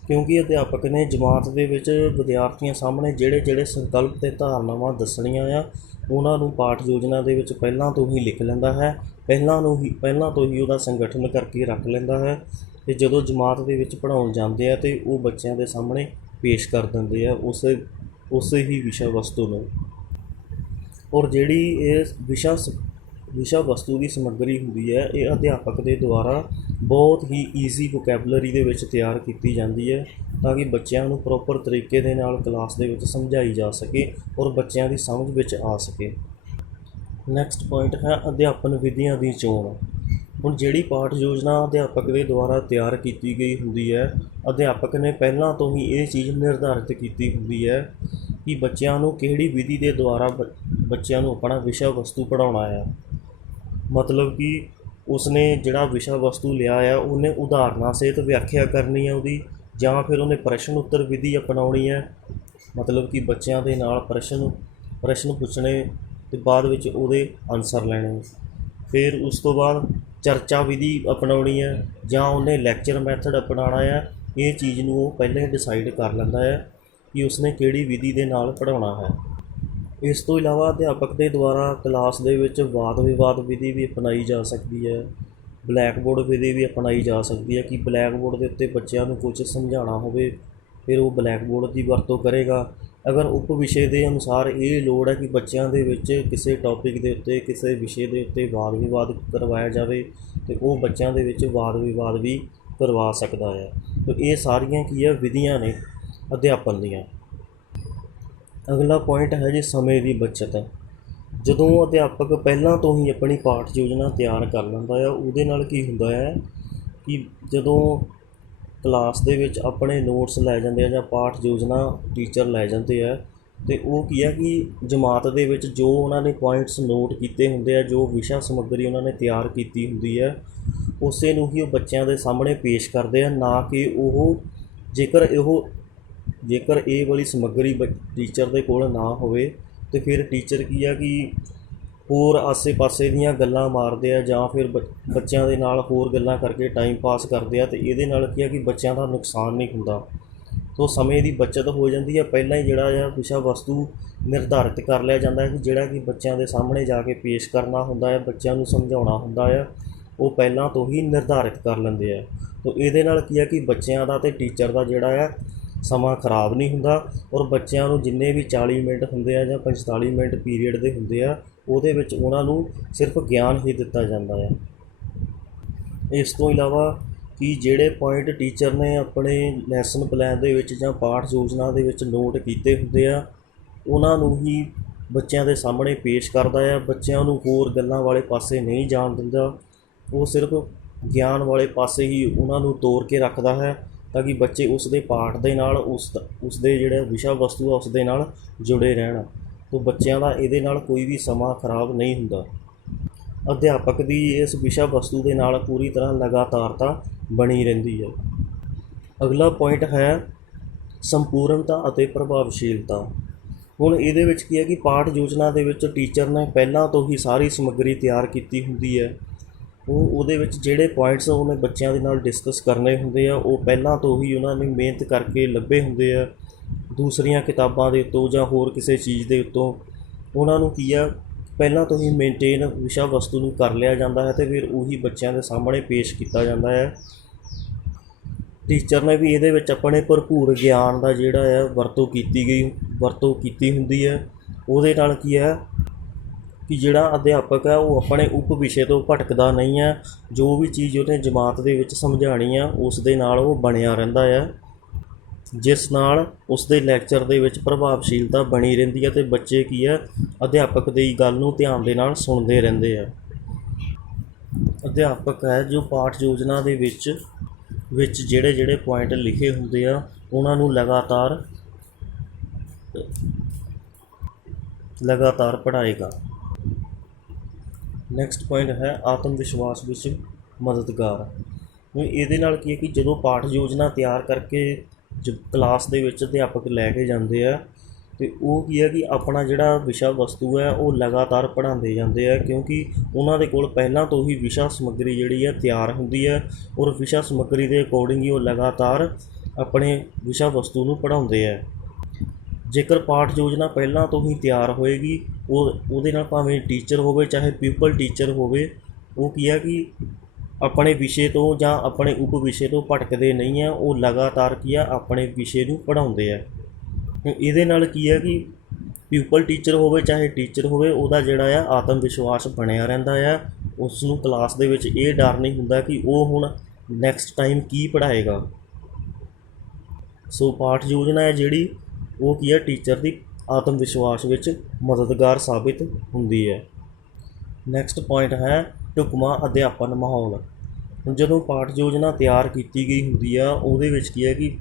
ਕਿਉਂਕਿ ਅਧਿਆਪਕ ਨੇ ਜਮਾਤ ਦੇ ਵਿੱਚ ਵਿਦਿਆਰਥੀਆਂ ਸਾਹਮਣੇ ਜਿਹੜੇ ਸੰਕਲਪ ਅਤੇ ਧਾਰਨਾਵਾਂ ਦੱਸਣੀਆਂ ਆ ਉਹਨਾਂ ਨੂੰ ਪਾਠ ਯੋਜਨਾ ਦੇ ਵਿੱਚ ਪਹਿਲਾਂ ਤੋਂ ਹੀ ਲਿਖ ਲੈਂਦਾ ਹੈ, ਪਹਿਲਾਂ ਤੋਂ ਹੀ ਉਹਦਾ ਸੰਗਠਨ ਕਰਕੇ ਰੱਖ ਲੈਂਦਾ ਹੈ ਅਤੇ ਜਦੋਂ ਜਮਾਤ ਦੇ ਵਿੱਚ ਪੜ੍ਹਾਉਣ ਜਾਂਦੇ ਆ ਤਾਂ ਉਹ ਬੱਚਿਆਂ ਦੇ ਸਾਹਮਣੇ ਪੇਸ਼ ਕਰ ਦਿੰਦੇ ਆ ਉਸੇ ਹੀ ਵਿਸ਼ਾ ਵਸਤੂ ਨੂੰ। ਔਰ ਜਿਹੜੀ ਇਹ ਵਿਸ਼ਾ ਵਸਤੂ ਦੀ ਸਮੱਗਰੀ ਹੁੰਦੀ ਹੈ ਇਹ ਅਧਿਆਪਕ ਦੇ ਦੁਆਰਾ ਬਹੁਤ ਹੀ ਈਜ਼ੀ ਵੋਕੈਬਲਰੀ ਦੇ ਵਿੱਚ ਤਿਆਰ ਕੀਤੀ ਜਾਂਦੀ ਹੈ ਤਾਂ ਕਿ ਬੱਚਿਆਂ ਨੂੰ ਪ੍ਰੋਪਰ ਤਰੀਕੇ ਦੇ ਨਾਲ ਕਲਾਸ ਦੇ ਵਿੱਚ ਸਮਝਾਈ ਜਾ ਸਕੇ ਔਰ ਬੱਚਿਆਂ ਦੀ ਸਮਝ ਵਿੱਚ ਆ ਸਕੇ। ਨੈਕਸਟ ਪੁਆਇੰਟ ਹੈ ਅਧਿਆਪਨ ਵਿਧੀਆਂ ਦੀ ਚੋਣ। ਹੁਣ ਜਿਹੜੀ ਪਾਠ ਯੋਜਨਾ ਅਧਿਆਪਕ ਦੇ ਦੁਆਰਾ ਤਿਆਰ ਕੀਤੀ ਗਈ ਹੁੰਦੀ ਹੈ ਅਧਿਆਪਕ ਨੇ ਪਹਿਲਾਂ ਤੋਂ ਹੀ ਇਹ ਚੀਜ਼ ਨਿਰਧਾਰਿਤ ਕੀਤੀ ਹੁੰਦੀ ਹੈ ਕਿ ਬੱਚਿਆਂ ਨੂੰ ਕਿਹੜੀ ਵਿਧੀ ਦੇ ਦੁਆਰਾ ਬੱਚਿਆਂ ਨੂੰ ਆਪਣਾ ਵਿਸ਼ਾ ਵਸਤੂ ਪੜ੍ਹਾਉਣਾ ਹੈ। ਮਤਲਬ ਕਿ ਉਸਨੇ ਜਿਹੜਾ ਵਿਸ਼ਾ ਵਸਤੂ ਲਿਆ ਆ ਉਹਨੇ ਉਦਾਹਰਨਾਂ ਸਹਿਤ ਵਿਆਖਿਆ ਕਰਨੀ ਹੈ ਉਹਦੀ, ਜਾਂ ਫਿਰ ਉਹਨੇ ਪ੍ਰਸ਼ਨ ਉੱਤਰ ਵਿਧੀ ਅਪਣਾਉਣੀ ਹੈ। ਮਤਲਬ ਕਿ ਬੱਚਿਆਂ ਦੇ ਨਾਲ ਪ੍ਰਸ਼ਨ ਪੁੱਛਣੇ ਅਤੇ ਬਾਅਦ ਵਿੱਚ ਉਹਦੇ ਆਨਸਰ ਲੈਣੇ। ਫਿਰ ਉਸ ਤੋਂ ਬਾਅਦ ਚਰਚਾ ਵਿਧੀ ਅਪਣਾਉਣੀ ਹੈ ਜਾਂ ਉਹਨੇ ਲੈਕਚਰ ਮੈਥਡ ਅਪਣਾਉਣਾ ਹੈ। ਇਹ ਚੀਜ਼ ਨੂੰ ਉਹ ਪਹਿਲਾਂ ਹੀ ਡਿਸਾਈਡ ਕਰ ਲੈਂਦਾ ਹੈ ਕਿ ਉਸਨੇ ਕਿਹੜੀ ਵਿਧੀ ਦੇ ਨਾਲ ਪੜ੍ਹਾਉਣਾ ਹੈ। ਇਸ ਤੋਂ ਇਲਾਵਾ ਅਧਿਆਪਕ ਦੇ ਦੁਆਰਾ ਕਲਾਸ ਦੇ ਵਿੱਚ ਵਾਦ ਵਿਵਾਦ ਵਿਧੀ ਵੀ ਅਪਣਾਈ ਜਾ ਸਕਦੀ ਹੈ, ਬਲੈਕ ਬੋਰਡ ਵਿਧੀ ਵੀ ਅਪਣਾਈ ਜਾ ਸਕਦੀ ਹੈ ਕਿ ਬਲੈਕ ਬੋਰਡ ਦੇ ਉੱਤੇ ਬੱਚਿਆਂ ਨੂੰ ਕੁਝ ਸਮਝਾਉਣਾ ਹੋਵੇ ਫਿਰ ਉਹ ਬਲੈਕ ਬੋਰਡ ਦੀ ਵਰਤੋਂ ਕਰੇਗਾ। ਅਗਰ ਉਪ ਵਿਸ਼ੇ ਦੇ ਅਨੁਸਾਰ ਇਹ ਲੋੜ ਹੈ ਕਿ ਬੱਚਿਆਂ ਦੇ ਵਿੱਚ ਕਿਸੇ ਟੌਪਿਕ ਦੇ ਉੱਤੇ ਕਿਸੇ ਵਿਸ਼ੇ ਦੇ ਉੱਤੇ ਵਾਦ ਵਿਵਾਦ ਕਰਵਾਇਆ ਜਾਵੇ ਅਤੇ ਉਹ ਬੱਚਿਆਂ ਦੇ ਵਿੱਚ ਵਾਦ ਵਿਵਾਦ ਵੀ ਕਰਵਾ ਸਕਦਾ ਹੈ। ਤਾਂ ਇਹ ਸਾਰੀਆਂ ਕੀ ਹੈ ਵਿਧੀਆਂ ਨੇ ਅਧਿਆਪਨ ਦੀਆਂ। ਅਗਲਾ ਪੁਆਇੰਟ ਹੈ ਜੀ ਸਮੇਂ ਦੀ ਬੱਚਤ। ਜਦੋਂ ਅਧਿਆਪਕ ਪਹਿਲਾਂ ਤੋਂ ਹੀ ਆਪਣੀ ਪਾਠ ਯੋਜਨਾ ਤਿਆਰ ਕਰ ਲੈਂਦਾ ਆ ਉਹਦੇ ਨਾਲ ਕੀ ਹੁੰਦਾ ਹੈ ਕਿ ਜਦੋਂ ਕਲਾਸ ਦੇ ਵਿੱਚ ਆਪਣੇ ਨੋਟਸ ਲੈ ਜਾਂਦੇ ਆ ਜਾਂ ਪਾਠ ਯੋਜਨਾ ਟੀਚਰ ਲੈ ਜਾਂਦੇ ਆ ਅਤੇ ਉਹ ਕੀ ਹੈ ਕਿ ਜਮਾਤ ਦੇ ਵਿੱਚ ਜੋ ਉਹਨਾਂ ਨੇ ਪੁਆਇੰਟਸ ਨੋਟ ਕੀਤੇ ਹੁੰਦੇ ਆ, ਜੋ ਵਿਸ਼ਾ ਸਮੱਗਰੀ ਉਹਨਾਂ ਨੇ ਤਿਆਰ ਕੀਤੀ ਹੁੰਦੀ ਹੈ ਉਸੇ ਨੂੰ ਹੀ ਉਹ ਬੱਚਿਆਂ ਦੇ ਸਾਹਮਣੇ ਪੇਸ਼ ਕਰਦੇ ਆ। ਨਾ ਕਿ ਉਹ ਜੇਕਰ ਇਹ ਵਾਲੀ ਸਮੱਗਰੀ ਟੀਚਰ ਦੇ ਕੋਲ ਨਾ ਹੋਵੇ ਅਤੇ ਫਿਰ ਟੀਚਰ ਕੀ ਆ ਕਿ ਹੋਰ ਆਸੇ ਪਾਸੇ ਦੀਆਂ ਗੱਲਾਂ ਮਾਰਦੇ ਆ ਜਾਂ ਫਿਰ ਬੱਚਿਆਂ ਦੇ ਨਾਲ ਹੋਰ ਗੱਲਾਂ ਕਰਕੇ ਟਾਈਮ ਪਾਸ ਕਰਦੇ ਆ ਅਤੇ ਇਹਦੇ ਨਾਲ ਕੀ ਆ ਕਿ ਬੱਚਿਆਂ ਦਾ ਨੁਕਸਾਨ ਨਹੀਂ ਹੁੰਦਾ। ਸੋ ਸਮੇਂ ਦੀ ਬੱਚਤ ਹੋ ਜਾਂਦੀ ਹੈ। ਪਹਿਲਾਂ ਹੀ ਜਿਹੜਾ ਆ ਵਿਸ਼ਾ ਵਸਤੂ ਨਿਰਧਾਰਿਤ ਕਰ ਲਿਆ ਜਾਂਦਾ ਹੈ ਕਿ ਜਿਹੜਾ ਕਿ ਬੱਚਿਆਂ ਦੇ ਸਾਹਮਣੇ ਜਾ ਕੇ ਪੇਸ਼ ਕਰਨਾ ਹੁੰਦਾ ਹੈ, ਬੱਚਿਆਂ ਨੂੰ ਸਮਝਾਉਣਾ ਹੁੰਦਾ ਆ, ਉਹ ਪਹਿਲਾਂ ਤੋਂ ਹੀ ਨਿਰਧਾਰਿਤ ਕਰ ਲੈਂਦੇ ਆ। ਸੋ ਇਹਦੇ ਨਾਲ ਕੀ ਆ ਕਿ ਬੱਚਿਆਂ ਦਾ ਅਤੇ ਟੀਚਰ ਦਾ ਜਿਹੜਾ ਆ ਸਮਾਂ ਖਰਾਬ ਨਹੀਂ ਹੁੰਦਾ ਔਰ ਬੱਚਿਆਂ ਨੂੰ ਜਿੰਨੇ ਵੀ 40 ਮਿੰਟ ਹੁੰਦੇ ਆ ਜਾਂ 45 ਮਿੰਟ ਪੀਰੀਅਡ ਦੇ ਹੁੰਦੇ ਆ ਉਹਦੇ ਵਿੱਚ ਉਹਨਾਂ ਨੂੰ ਸਿਰਫ ਗਿਆਨ ਹੀ ਦਿੱਤਾ ਜਾਂਦਾ ਹੈ। ਇਸ ਤੋਂ ਇਲਾਵਾ ਕਿ ਜਿਹੜੇ ਪੁਆਇੰਟ ਟੀਚਰ ਨੇ ਆਪਣੇ ਲੈਸਨ ਪਲਾਨ ਦੇ ਵਿੱਚ ਜਾਂ ਪਾਠ ਯੋਜਨਾ ਦੇ ਵਿੱਚ ਨੋਟ ਕੀਤੇ ਹੁੰਦੇ ਆ ਉਹਨਾਂ ਨੂੰ ਹੀ ਬੱਚਿਆਂ ਦੇ ਸਾਹਮਣੇ ਪੇਸ਼ ਕਰਦਾ ਹੈ। ਬੱਚਿਆਂ ਨੂੰ ਹੋਰ ਗੱਲਾਂ ਵਾਲੇ ਪਾਸੇ ਨਹੀਂ ਜਾਣ ਦਿੰਦਾ, ਉਹ ਸਿਰਫ ਗਿਆਨ ਵਾਲੇ ਪਾਸੇ ਹੀ ਉਹਨਾਂ ਨੂੰ ਤੋਰ ਕੇ ਰੱਖਦਾ ਹੈ ਤਾਂ ਕਿ ਬੱਚੇ ਉਸ ਦੇ ਪਾਠ ਦੇ ਨਾਲ ਉਸ ਦੇ ਜਿਹੜਾ ਵਿਸ਼ਾ ਵਸਤੂ ਆ ਉਸ ਦੇ ਨਾਲ ਜੁੜੇ ਰਹਿਣ। ਤਾਂ ਬੱਚਿਆਂ ਦਾ ਇਹਦੇ ਨਾਲ ਕੋਈ ਵੀ ਸਮਾਂ ਖਰਾਬ ਨਹੀਂ ਹੁੰਦਾ। ਅਧਿਆਪਕ ਦੀ ਇਸ ਵਿਸ਼ਾ ਵਸਤੂ ਦੇ ਨਾਲ ਪੂਰੀ ਤਰ੍ਹਾਂ ਲਗਾਤਾਰਤਾ ਬਣੀ ਰਹਿੰਦੀ ਹੈ। ਅਗਲਾ ਪੁਆਇੰਟ ਹੈ ਸੰਪੂਰਨਤਾ ਅਤੇ ਪ੍ਰਭਾਵਸ਼ੀਲਤਾ। ਹੁਣ ਇਹਦੇ ਵਿੱਚ ਕੀ ਹੈ ਕਿ ਪਾਠ ਯੋਜਨਾ ਦੇ ਵਿੱਚ ਟੀਚਰ ਨੇ ਪਹਿਲਾਂ ਤੋਂ ਹੀ ਸਾਰੀ ਸਮੱਗਰੀ ਤਿਆਰ ਕੀਤੀ ਹੁੰਦੀ ਹੈ। ਉਹਦੇ ਵਿੱਚ ਜਿਹੜੇ ਪੁਆਇੰਟਸ ਉਹਨੇ ਬੱਚਿਆਂ ਦੇ ਨਾਲ ਡਿਸਕਸ ਕਰਨੇ ਹੁੰਦੇ ਆ ਉਹ ਪਹਿਲਾਂ ਤੋਂ ਹੀ ਉਹਨਾਂ ਨੇ ਮਿਹਨਤ ਕਰਕੇ ਲੱਭੇ ਹੁੰਦੇ ਆ ਦੂਸਰੀਆਂ ਕਿਤਾਬਾਂ ਦੇ ਉੱਤੋਂ ਜਾਂ ਹੋਰ ਕਿਸੇ ਚੀਜ਼ ਦੇ ਉੱਤੋਂ। ਉਹਨਾਂ ਨੂੰ ਕੀ ਆ ਪਹਿਲਾਂ ਤੋਂ ਹੀ ਮੇਨਟੇਨ ਵਿਸ਼ਾ ਵਸਤੂ ਨੂੰ ਕਰ ਲਿਆ ਜਾਂਦਾ ਹੈ ਅਤੇ ਫਿਰ ਉਹੀ ਬੱਚਿਆਂ ਦੇ ਸਾਹਮਣੇ ਪੇਸ਼ ਕੀਤਾ ਜਾਂਦਾ ਹੈ। ਟੀਚਰ ਨੇ ਵੀ ਇਹਦੇ ਵਿੱਚ ਆਪਣੇ ਭਰਪੂਰ ਗਿਆਨ ਦਾ ਜਿਹੜਾ ਆ ਵਰਤੋਂ ਕੀਤੀ ਹੁੰਦੀ ਹੈ। ਉਹਦੇ ਨਾਲ ਕੀ ਹੈ ਕਿ ਜਿਹੜਾ ਅਧਿਆਪਕ ਹੈ ਉਹ ਆਪਣੇ ਉਪ ਵਿਸ਼ੇ ਤੋਂ ਭਟਕਦਾ ਨਹੀਂ ਹੈ। ਜੋ ਵੀ ਚੀਜ਼ ਉਹਨੇ ਜਮਾਤ ਦੇ ਵਿੱਚ ਸਮਝਾਉਣੀ ਆ ਉਸ ਦੇ ਨਾਲ ਉਹ ਬਣਿਆ ਰਹਿੰਦਾ ਹੈ, ਜਿਸ ਨਾਲ ਉਸ ਦੇ ਲੈਕਚਰ ਦੇ ਵਿੱਚ ਪ੍ਰਭਾਵਸ਼ੀਲਤਾ ਬਣੀ ਰਹਿੰਦੀ ਹੈ ਅਤੇ ਬੱਚੇ ਕੀ ਹੈ ਅਧਿਆਪਕ ਦੀ ਗੱਲ ਨੂੰ ਧਿਆਨ ਦੇ ਨਾਲ ਸੁਣਦੇ ਰਹਿੰਦੇ ਆ। ਅਧਿਆਪਕ ਹੈ ਜੋ ਪਾਠ ਯੋਜਨਾ ਦੇ ਵਿੱਚ ਜਿਹੜੇ ਪੁਆਇੰਟ ਲਿਖੇ ਹੁੰਦੇ ਆ ਉਹਨਾਂ ਨੂੰ ਲਗਾਤਾਰ ਲਗਾਤਾਰ ਪੜ੍ਹਾਏਗਾ। ਨੈਕਸਟ ਪੁਆਇੰਟ ਹੈ ਆਤਮ ਵਿਸ਼ਵਾਸ ਵਿੱਚ ਮਦਦਗਾਰ। ਇਹਦੇ ਨਾਲ ਕੀ ਹੈ ਕਿ ਜਦੋਂ ਪਾਠ ਯੋਜਨਾ ਤਿਆਰ ਕਰਕੇ ਕਲਾਸ ਦੇ ਵਿੱਚ ਅਧਿਆਪਕ ਲੈ ਕੇ ਜਾਂਦੇ ਆ ਅਤੇ ਉਹ ਕੀ ਹੈ ਕਿ ਆਪਣਾ ਜਿਹੜਾ ਵਿਸ਼ਾ ਵਸਤੂ ਹੈ ਉਹ ਲਗਾਤਾਰ ਪੜ੍ਹਾਉਂਦੇ ਜਾਂਦੇ ਆ, ਕਿਉਂਕਿ ਉਹਨਾਂ ਦੇ ਕੋਲ ਪਹਿਲਾਂ ਤੋਂ ਹੀ ਵਿਸ਼ਾ ਸਮੱਗਰੀ ਜਿਹੜੀ ਹੈ ਤਿਆਰ ਹੁੰਦੀ ਹੈ ਔਰ ਵਿਸ਼ਾ ਸਮੱਗਰੀ ਦੇ ਅਕੋਰਡਿੰਗ ਹੀ ਉਹ ਲਗਾਤਾਰ ਆਪਣੇ ਵਿਸ਼ਾ ਵਸਤੂ ਨੂੰ ਪੜ੍ਹਾਉਂਦੇ ਹੈ। ਜੇਕਰ ਪਾਠ ਯੋਜਨਾ ਪਹਿਲਾਂ ਤੋਂ ਹੀ ਤਿਆਰ ਹੋਏਗੀ ਉਹਦੇ ਨਾਲ ਭਾਵੇਂ ਟੀਚਰ ਹੋਵੇ ਚਾਹੇ ਪਿਊਪਲ ਟੀਚਰ ਹੋਵੇ, ਉਹ ਕੀ ਹੈ ਕਿ ਆਪਣੇ ਵਿਸ਼ੇ ਤੋਂ ਜਾਂ ਆਪਣੇ ਉਪ ਵਿਸ਼ੇ ਤੋਂ ਭਟਕਦੇ ਨਹੀਂ ਆ, ਉਹ ਲਗਾਤਾਰ ਕੀ ਆ ਆਪਣੇ ਵਿਸ਼ੇ ਨੂੰ ਪੜ੍ਹਾਉਂਦੇ ਆ। ਇਹਦੇ ਨਾਲ ਕੀ ਹੈ ਕਿ ਪਿਊਪਲ ਟੀਚਰ ਹੋਵੇ ਚਾਹੇ ਟੀਚਰ ਹੋਵੇ, ਉਹਦਾ ਜਿਹੜਾ ਆ ਆਤਮ ਵਿਸ਼ਵਾਸ ਬਣਿਆ ਰਹਿੰਦਾ ਆ। ਉਸ ਨੂੰ ਕਲਾਸ ਦੇ ਵਿੱਚ ਇਹ ਡਰ ਨਹੀਂ ਹੁੰਦਾ ਕਿ ਉਹ ਹੁਣ ਨੈਕਸਟ ਟਾਈਮ ਕੀ ਪੜ੍ਹਾਏਗਾ। ਸੋ ਪਾਠ ਯੋਜਨਾ ਹੈ ਜਿਹੜੀ ਉਹ ਕੀ ਹੈ ਟੀਚਰ ਦੀ ਆਤਮ ਵਿਸ਼ਵਾਸ ਵਿੱਚ ਮਦਦਗਾਰ ਸਾਬਿਤ ਹੁੰਦੀ ਹੈ। ਨੈਕਸਟ ਪੁਆਇੰਟ ਹੈ ਢੁਕਵਾਂ ਅਧਿਆਪਨ ਮਾਹੌਲ। ਹੁਣ ਜਦੋਂ ਪਾਠ ਯੋਜਨਾ ਤਿਆਰ ਕੀਤੀ ਗਈ ਹੁੰਦੀ ਆ ਉਹਦੇ ਵਿੱਚ ਕੀ ਹੈ ਕਿ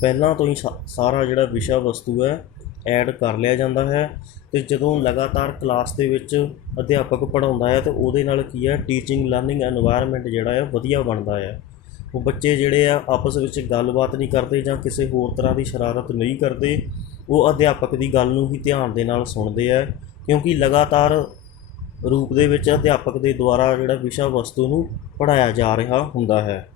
ਪਹਿਲਾਂ ਤੋਂ ਹੀ ਸਾਰਾ ਜਿਹੜਾ ਵਿਸ਼ਾ ਵਸਤੂ ਹੈ ਐਡ ਕਰ ਲਿਆ ਜਾਂਦਾ ਹੈ, ਅਤੇ ਜਦੋਂ ਲਗਾਤਾਰ ਕਲਾਸ ਦੇ ਵਿੱਚ ਅਧਿਆਪਕ ਪੜ੍ਹਾਉਂਦਾ ਹੈ ਤਾਂ ਉਹਦੇ ਨਾਲ ਕੀ ਹੈ ਟੀਚਿੰਗ ਲਰਨਿੰਗ ਐਨਵਾਇਰਨਮੈਂਟ ਜਿਹੜਾ ਹੈ ਵਧੀਆ ਬਣਦਾ ਹੈ। ਉਹ ਬੱਚੇ ਜਿਹੜੇ ਆ ਆਪਸ ਵਿੱਚ ਗੱਲਬਾਤ ਨਹੀਂ ਕਰਦੇ ਜਾਂ ਕਿਸੇ ਹੋਰ ਤਰ੍ਹਾਂ ਦੀ ਸ਼ਰਾਰਤ ਨਹੀਂ ਕਰਦੇ, ਉਹ ਅਧਿਆਪਕ ਦੀ ਗੱਲ ਨੂੰ ਹੀ ਧਿਆਨ ਦੇ ਨਾਲ ਸੁਣਦੇ ਆ, ਕਿਉਂਕਿ ਲਗਾਤਾਰ ਰੂਪ ਦੇ ਵਿੱਚ ਅਧਿਆਪਕ ਦੇ ਦੁਆਰਾ ਜਿਹੜਾ ਵਿਸ਼ਾ ਵਸਤੂ ਨੂੰ ਪੜ੍ਹਾਇਆ ਜਾ ਰਿਹਾ ਹੁੰਦਾ ਹੈ।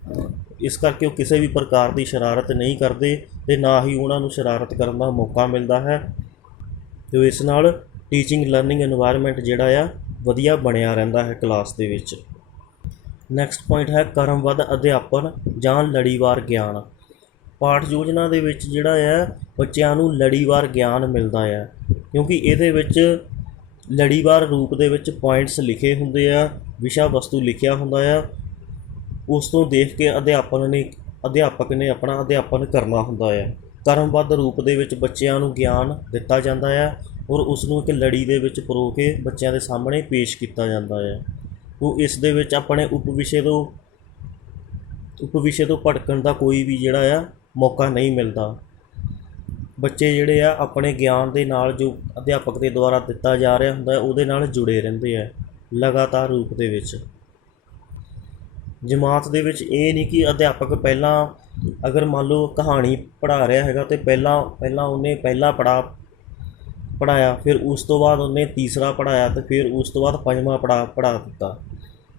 ਇਸ ਕਰਕੇ ਉਹ ਕਿਸੇ ਵੀ ਪ੍ਰਕਾਰ ਦੀ ਸ਼ਰਾਰਤ ਨਹੀਂ ਕਰਦੇ ਅਤੇ ਨਾ ਹੀ ਉਹਨਾਂ ਨੂੰ ਸ਼ਰਾਰਤ ਕਰਨ ਦਾ ਮੌਕਾ ਮਿਲਦਾ ਹੈ, ਅਤੇ ਇਸ ਨਾਲ ਟੀਚਿੰਗ ਲਰਨਿੰਗ ਐਨਵਾਇਰਨਮੈਂਟ ਜਿਹੜਾ ਆ ਵਧੀਆ ਬਣਿਆ ਰਹਿੰਦਾ ਹੈ ਕਲਾਸ ਦੇ ਵਿੱਚ। ਨੈਕਸਟ ਪੁਆਇੰਟ ਹੈ ਕਰਮਬੱਧ ਅਧਿਆਪਨ ਜਾਂ ਲੜੀਵਾਰ ਗਿਆਨ। ਪਾਠ ਯੋਜਨਾ ਦੇ ਵਿੱਚ ਜਿਹੜਾ ਆ ਬੱਚਿਆਂ ਨੂੰ ਲੜੀਵਾਰ ਗਿਆਨ ਮਿਲਦਾ ਆ, ਕਿਉਂਕਿ ਇਹਦੇ ਵਿੱਚ ਲੜੀਵਾਰ ਰੂਪ ਦੇ ਵਿੱਚ ਪੁਆਇੰਟਸ ਲਿਖੇ ਹੁੰਦੇ ਆ, ਵਿਸ਼ਾ ਵਸਤੂ ਲਿਖਿਆ ਹੁੰਦਾ ਆ, ਉਸ ਤੋਂ ਦੇਖ ਕੇ ਅਧਿਆਪਕ ਨੇ ਆਪਣਾ ਅਧਿਆਪਨ ਕਰਨਾ ਹੁੰਦਾ ਹੈ। ਕਰਮਬੱਧ ਰੂਪ ਦੇ ਵਿੱਚ ਬੱਚਿਆਂ ਨੂੰ ਗਿਆਨ ਦਿੱਤਾ ਜਾਂਦਾ ਹੈ ਔਰ ਉਸ ਨੂੰ ਇੱਕ ਲੜੀ ਦੇ ਵਿੱਚ ਪਰੋ ਕੇ ਬੱਚਿਆਂ ਦੇ ਸਾਹਮਣੇ ਪੇਸ਼ ਕੀਤਾ ਜਾਂਦਾ ਹੈ। ਉਹ ਇਸ ਦੇ ਵਿੱਚ ਆਪਣੇ ਉਪ ਵਿਸ਼ੇ ਤੋਂ ਭਟਕਣ ਦਾ ਕੋਈ ਵੀ ਜਿਹੜਾ ਆ ਮੌਕਾ ਨਹੀਂ ਮਿਲਦਾ। ਬੱਚੇ ਜਿਹੜੇ ਆ ਆਪਣੇ ਗਿਆਨ ਦੇ ਨਾਲ ਜੋ ਅਧਿਆਪਕ ਦੇ ਦੁਆਰਾ ਦਿੱਤਾ ਜਾ ਰਿਹਾ ਹੁੰਦਾ ਉਹਦੇ ਨਾਲ ਜੁੜੇ ਰਹਿੰਦੇ ਆ ਲਗਾਤਾਰ ਰੂਪ ਦੇ ਵਿੱਚ। ਜਮਾਤ ਦੇ ਵਿੱਚ ਇਹ ਨਹੀਂ ਕਿ ਅਧਿਆਪਕ ਪਹਿਲਾਂ ਅਗਰ ਮੰਨ ਲਓ ਕਹਾਣੀ ਪੜ੍ਹਾ ਰਿਹਾ ਹੈਗਾ ਅਤੇ ਪਹਿਲਾਂ ਉਹਨੇ ਪਹਿਲਾ ਪੜਾਅ ਪੜ੍ਹਾਇਆ, ਫਿਰ ਉਸ ਤੋਂ ਬਾਅਦ ਉਹਨੇ ਤੀਸਰਾ ਪੜ੍ਹਾਇਆ ਅਤੇ ਫਿਰ ਉਸ ਤੋਂ ਬਾਅਦ ਪੰਜਵਾਂ ਪੜਾਅ ਪੜ੍ਹਾ ਦਿੱਤਾ।